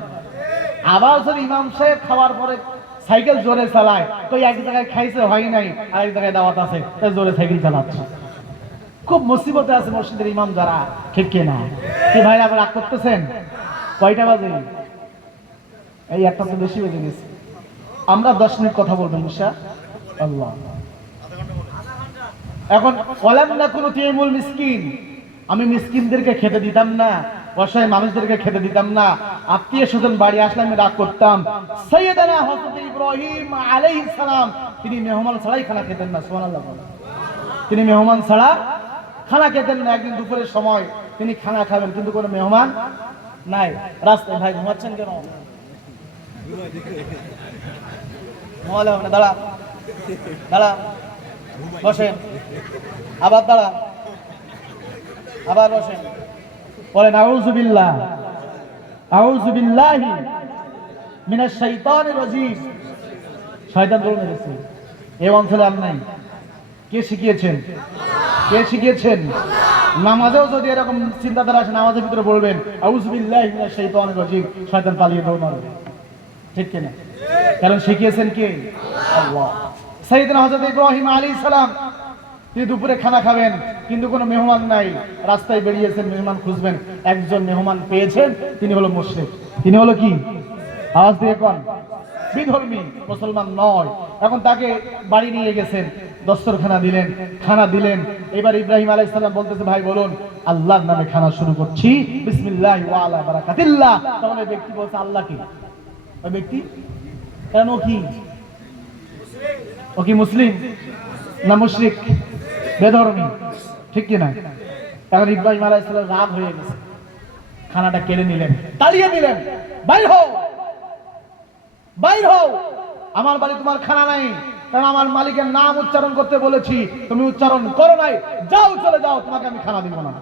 আবার যদি ইমাম সাহেব খাওয়ার পরে সাইকেল জোরে চালায় তো এক জায়গায় খাইছে হয় নাই, আরেক জায়গায় দাওয়াত আছে তাই জোরে সাইকেল চালাচ্ছে। খুব মুসিবতে আছে মসজিদের ইমাম যারা, ঠিক কিনা? কি ভাই আবার রাগ করতেছেন? কয়টা বাজে? এই একটা তো বেশি বেজে গেছে। আমরা 10 মিনিট কথা বলবো ইনশাআল্লাহ। এখন ওয়ালাম নাকুনু তুইমুল মিসকিন, আমি মিসকিনদেরকে খেতে দিতাম না, অসহায় মানুষদেরকে খেতে দিতাম না। আত্মীয় স্বজন বাড়ি আসলে আমি রাগ করতাম। সাইয়েদানা হযরত ইব্রাহিম আলাইহিস সালাম তিনি মেহমান ছাড়াই খানা খেতেন না, সুবহানাল্লাহ। তিনি মেহমান ছাড়া খানা খেতেন না। একদিন দুপুরের সময় তিনি খানা খাবেন কিন্তু কোনো মেহমান নাই। রাস্তায় ভাই ঘুমাচ্ছেন কেন? দাঁড়া দাঁড়া, বসেন, আবার দাঁড়া, আবার বসেন। বলেন আউযু বিল্লাহ, আউযু বিল্লাহি মিনাশ শাইতানির রাজিম। শয়তান দৌড় মেরেছে এই অঞ্চলে। আর নাই। কে শিখিয়েছেন? কে শিখিয়েছেন? নামাজেও যদি এরকম চিন্তাধারা আসে নামাজের ভিতরে বলবেন আউযু বিল্লাহি মিনাশ শাইতানির রাজিম, শয়তান পালিয়ে দৌড় মারবে, ঠিক কিনা? কারণ শিখিয়েছেন কে? আল্লাহ। সাইয়েদনা হযরত ইব্রাহিম আলাইহিস সালাম তিনি দুপুরে খানা খাবেন কিন্তু কোনো মেহমান নাই, রাস্তায় বেরিয়েছেন মেহমান খুঁজবেন, একজন মেহমান পেয়েছেন, তিনি হলো মুশরিক। তিনি হলো কি? আওয়াজ দিয়ে কোন? বিধর্মী, মুসলমান নয়। এখন তাকে বাড়ি নিয়ে গেছেন, দস্তরখানা দিলেন, খানা দিলেন। এবার ইব্রাহিম আলাইহিস সালাম বলতেছে ভাই বলুন আল্লাহর নামে খানা শুরু করছি, বিসমিল্লাহি ওয়া আলা বারাকাতিল্লাহ। তখন ওই ব্যক্তি বলছে আল্লাহ কি? ওই ব্যক্তি কেন কি? ও কি মুসলিম না মুশরিক? বেধর্মী, ঠিক কিনা? এখন ইব্রাহিম আলাইহিস সালাম রাগ হয়ে গেছে, খানাটা কেড়ে নিলেন, তাড়িয়ে নিলেন, বাইর হও, বাইর হও, আমার বাড়ি তোমার খানা নাই, কারণ আমার মালিকের নাম উচ্চারণ করতে বলেছি, তুমি উচ্চারণ করো নাই, যাও চলে যাও, তোমাকে আমি খানা দিব না,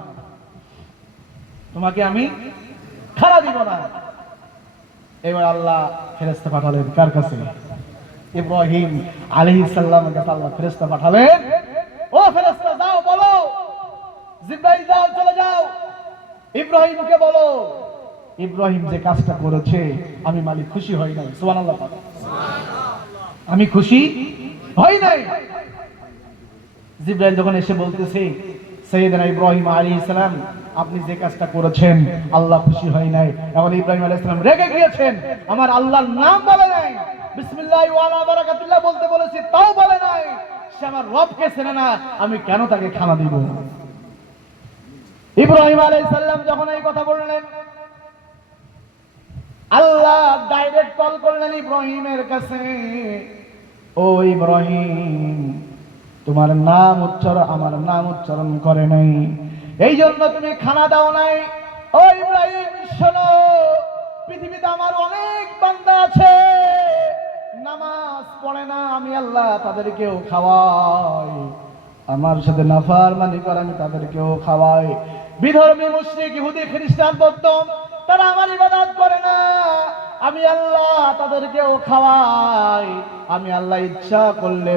তোমাকে আমি খানা দিব না। এবার আল্লাহ ফেরেশতা পাঠালেন কার কাছে? ইব্রাহিম আলাইহিস সালামের কাছে আল্লাহ ফেরেশতা পাঠালেন, ও ফেরেশতা যাও বলো, জিবরাইল যাও চলে যাও, ইব্রাহিমকে বলো ইব্রাহিম যে কাজটা করেছে আমি মালিক খুশি হই নাই, সুবহানাল্লাহ, আমি খুশি হই নাই। জিবরাইল যখন এসে বলতেছে সাইয়েদনা ইব্রাহিম আলাইহিস সালাম আপনি যে কাজটা করেছেন আল্লাহ খুশি হয় নাই। এখন ইব্রাহিম আলাইহিস সালাম রেগে গিয়েছেন, আমার আল্লাহর নাম বলে নাই, বিসমিল্লাহি ওয়া আলা বারাকাতিল্লাহ বলতে বলেছি তাও বলে নাই, সে আমার রবকে চেনে না, আমি কেন তাকে খানা দিব? ইব্রাহিম আলাইহিস সালাম যখন এই কথা বললেন, আল্লাহ ডাইরেক্ট কল করলেন ইব্রাহিমের কাছে, ও ইব্রাহিম, তোমার নাম আমার নাম উচ্চারণ করে নাই, এই জন্য তুমি খানা দাও নাই। ও ইব্রাহিম শোনো, পৃথিবীতে আমার অনেক বান্দা আছে, নামাজ পড়ে না, আমি আল্লাহ তাদেরকেও খাওয়াই, আমার সাথে নাফরমানি করে আমি তাদেরকেও খাওয়াই। বিধর্মী, মুশরিক, ইহুদি, খ্রিস্টান, বৌদ্ধ, তারা আমার ইবাদত করে না, আমি আল্লাহ তাদেরকেও খাওয়াই। আমি আল্লাহ ইচ্ছা করলে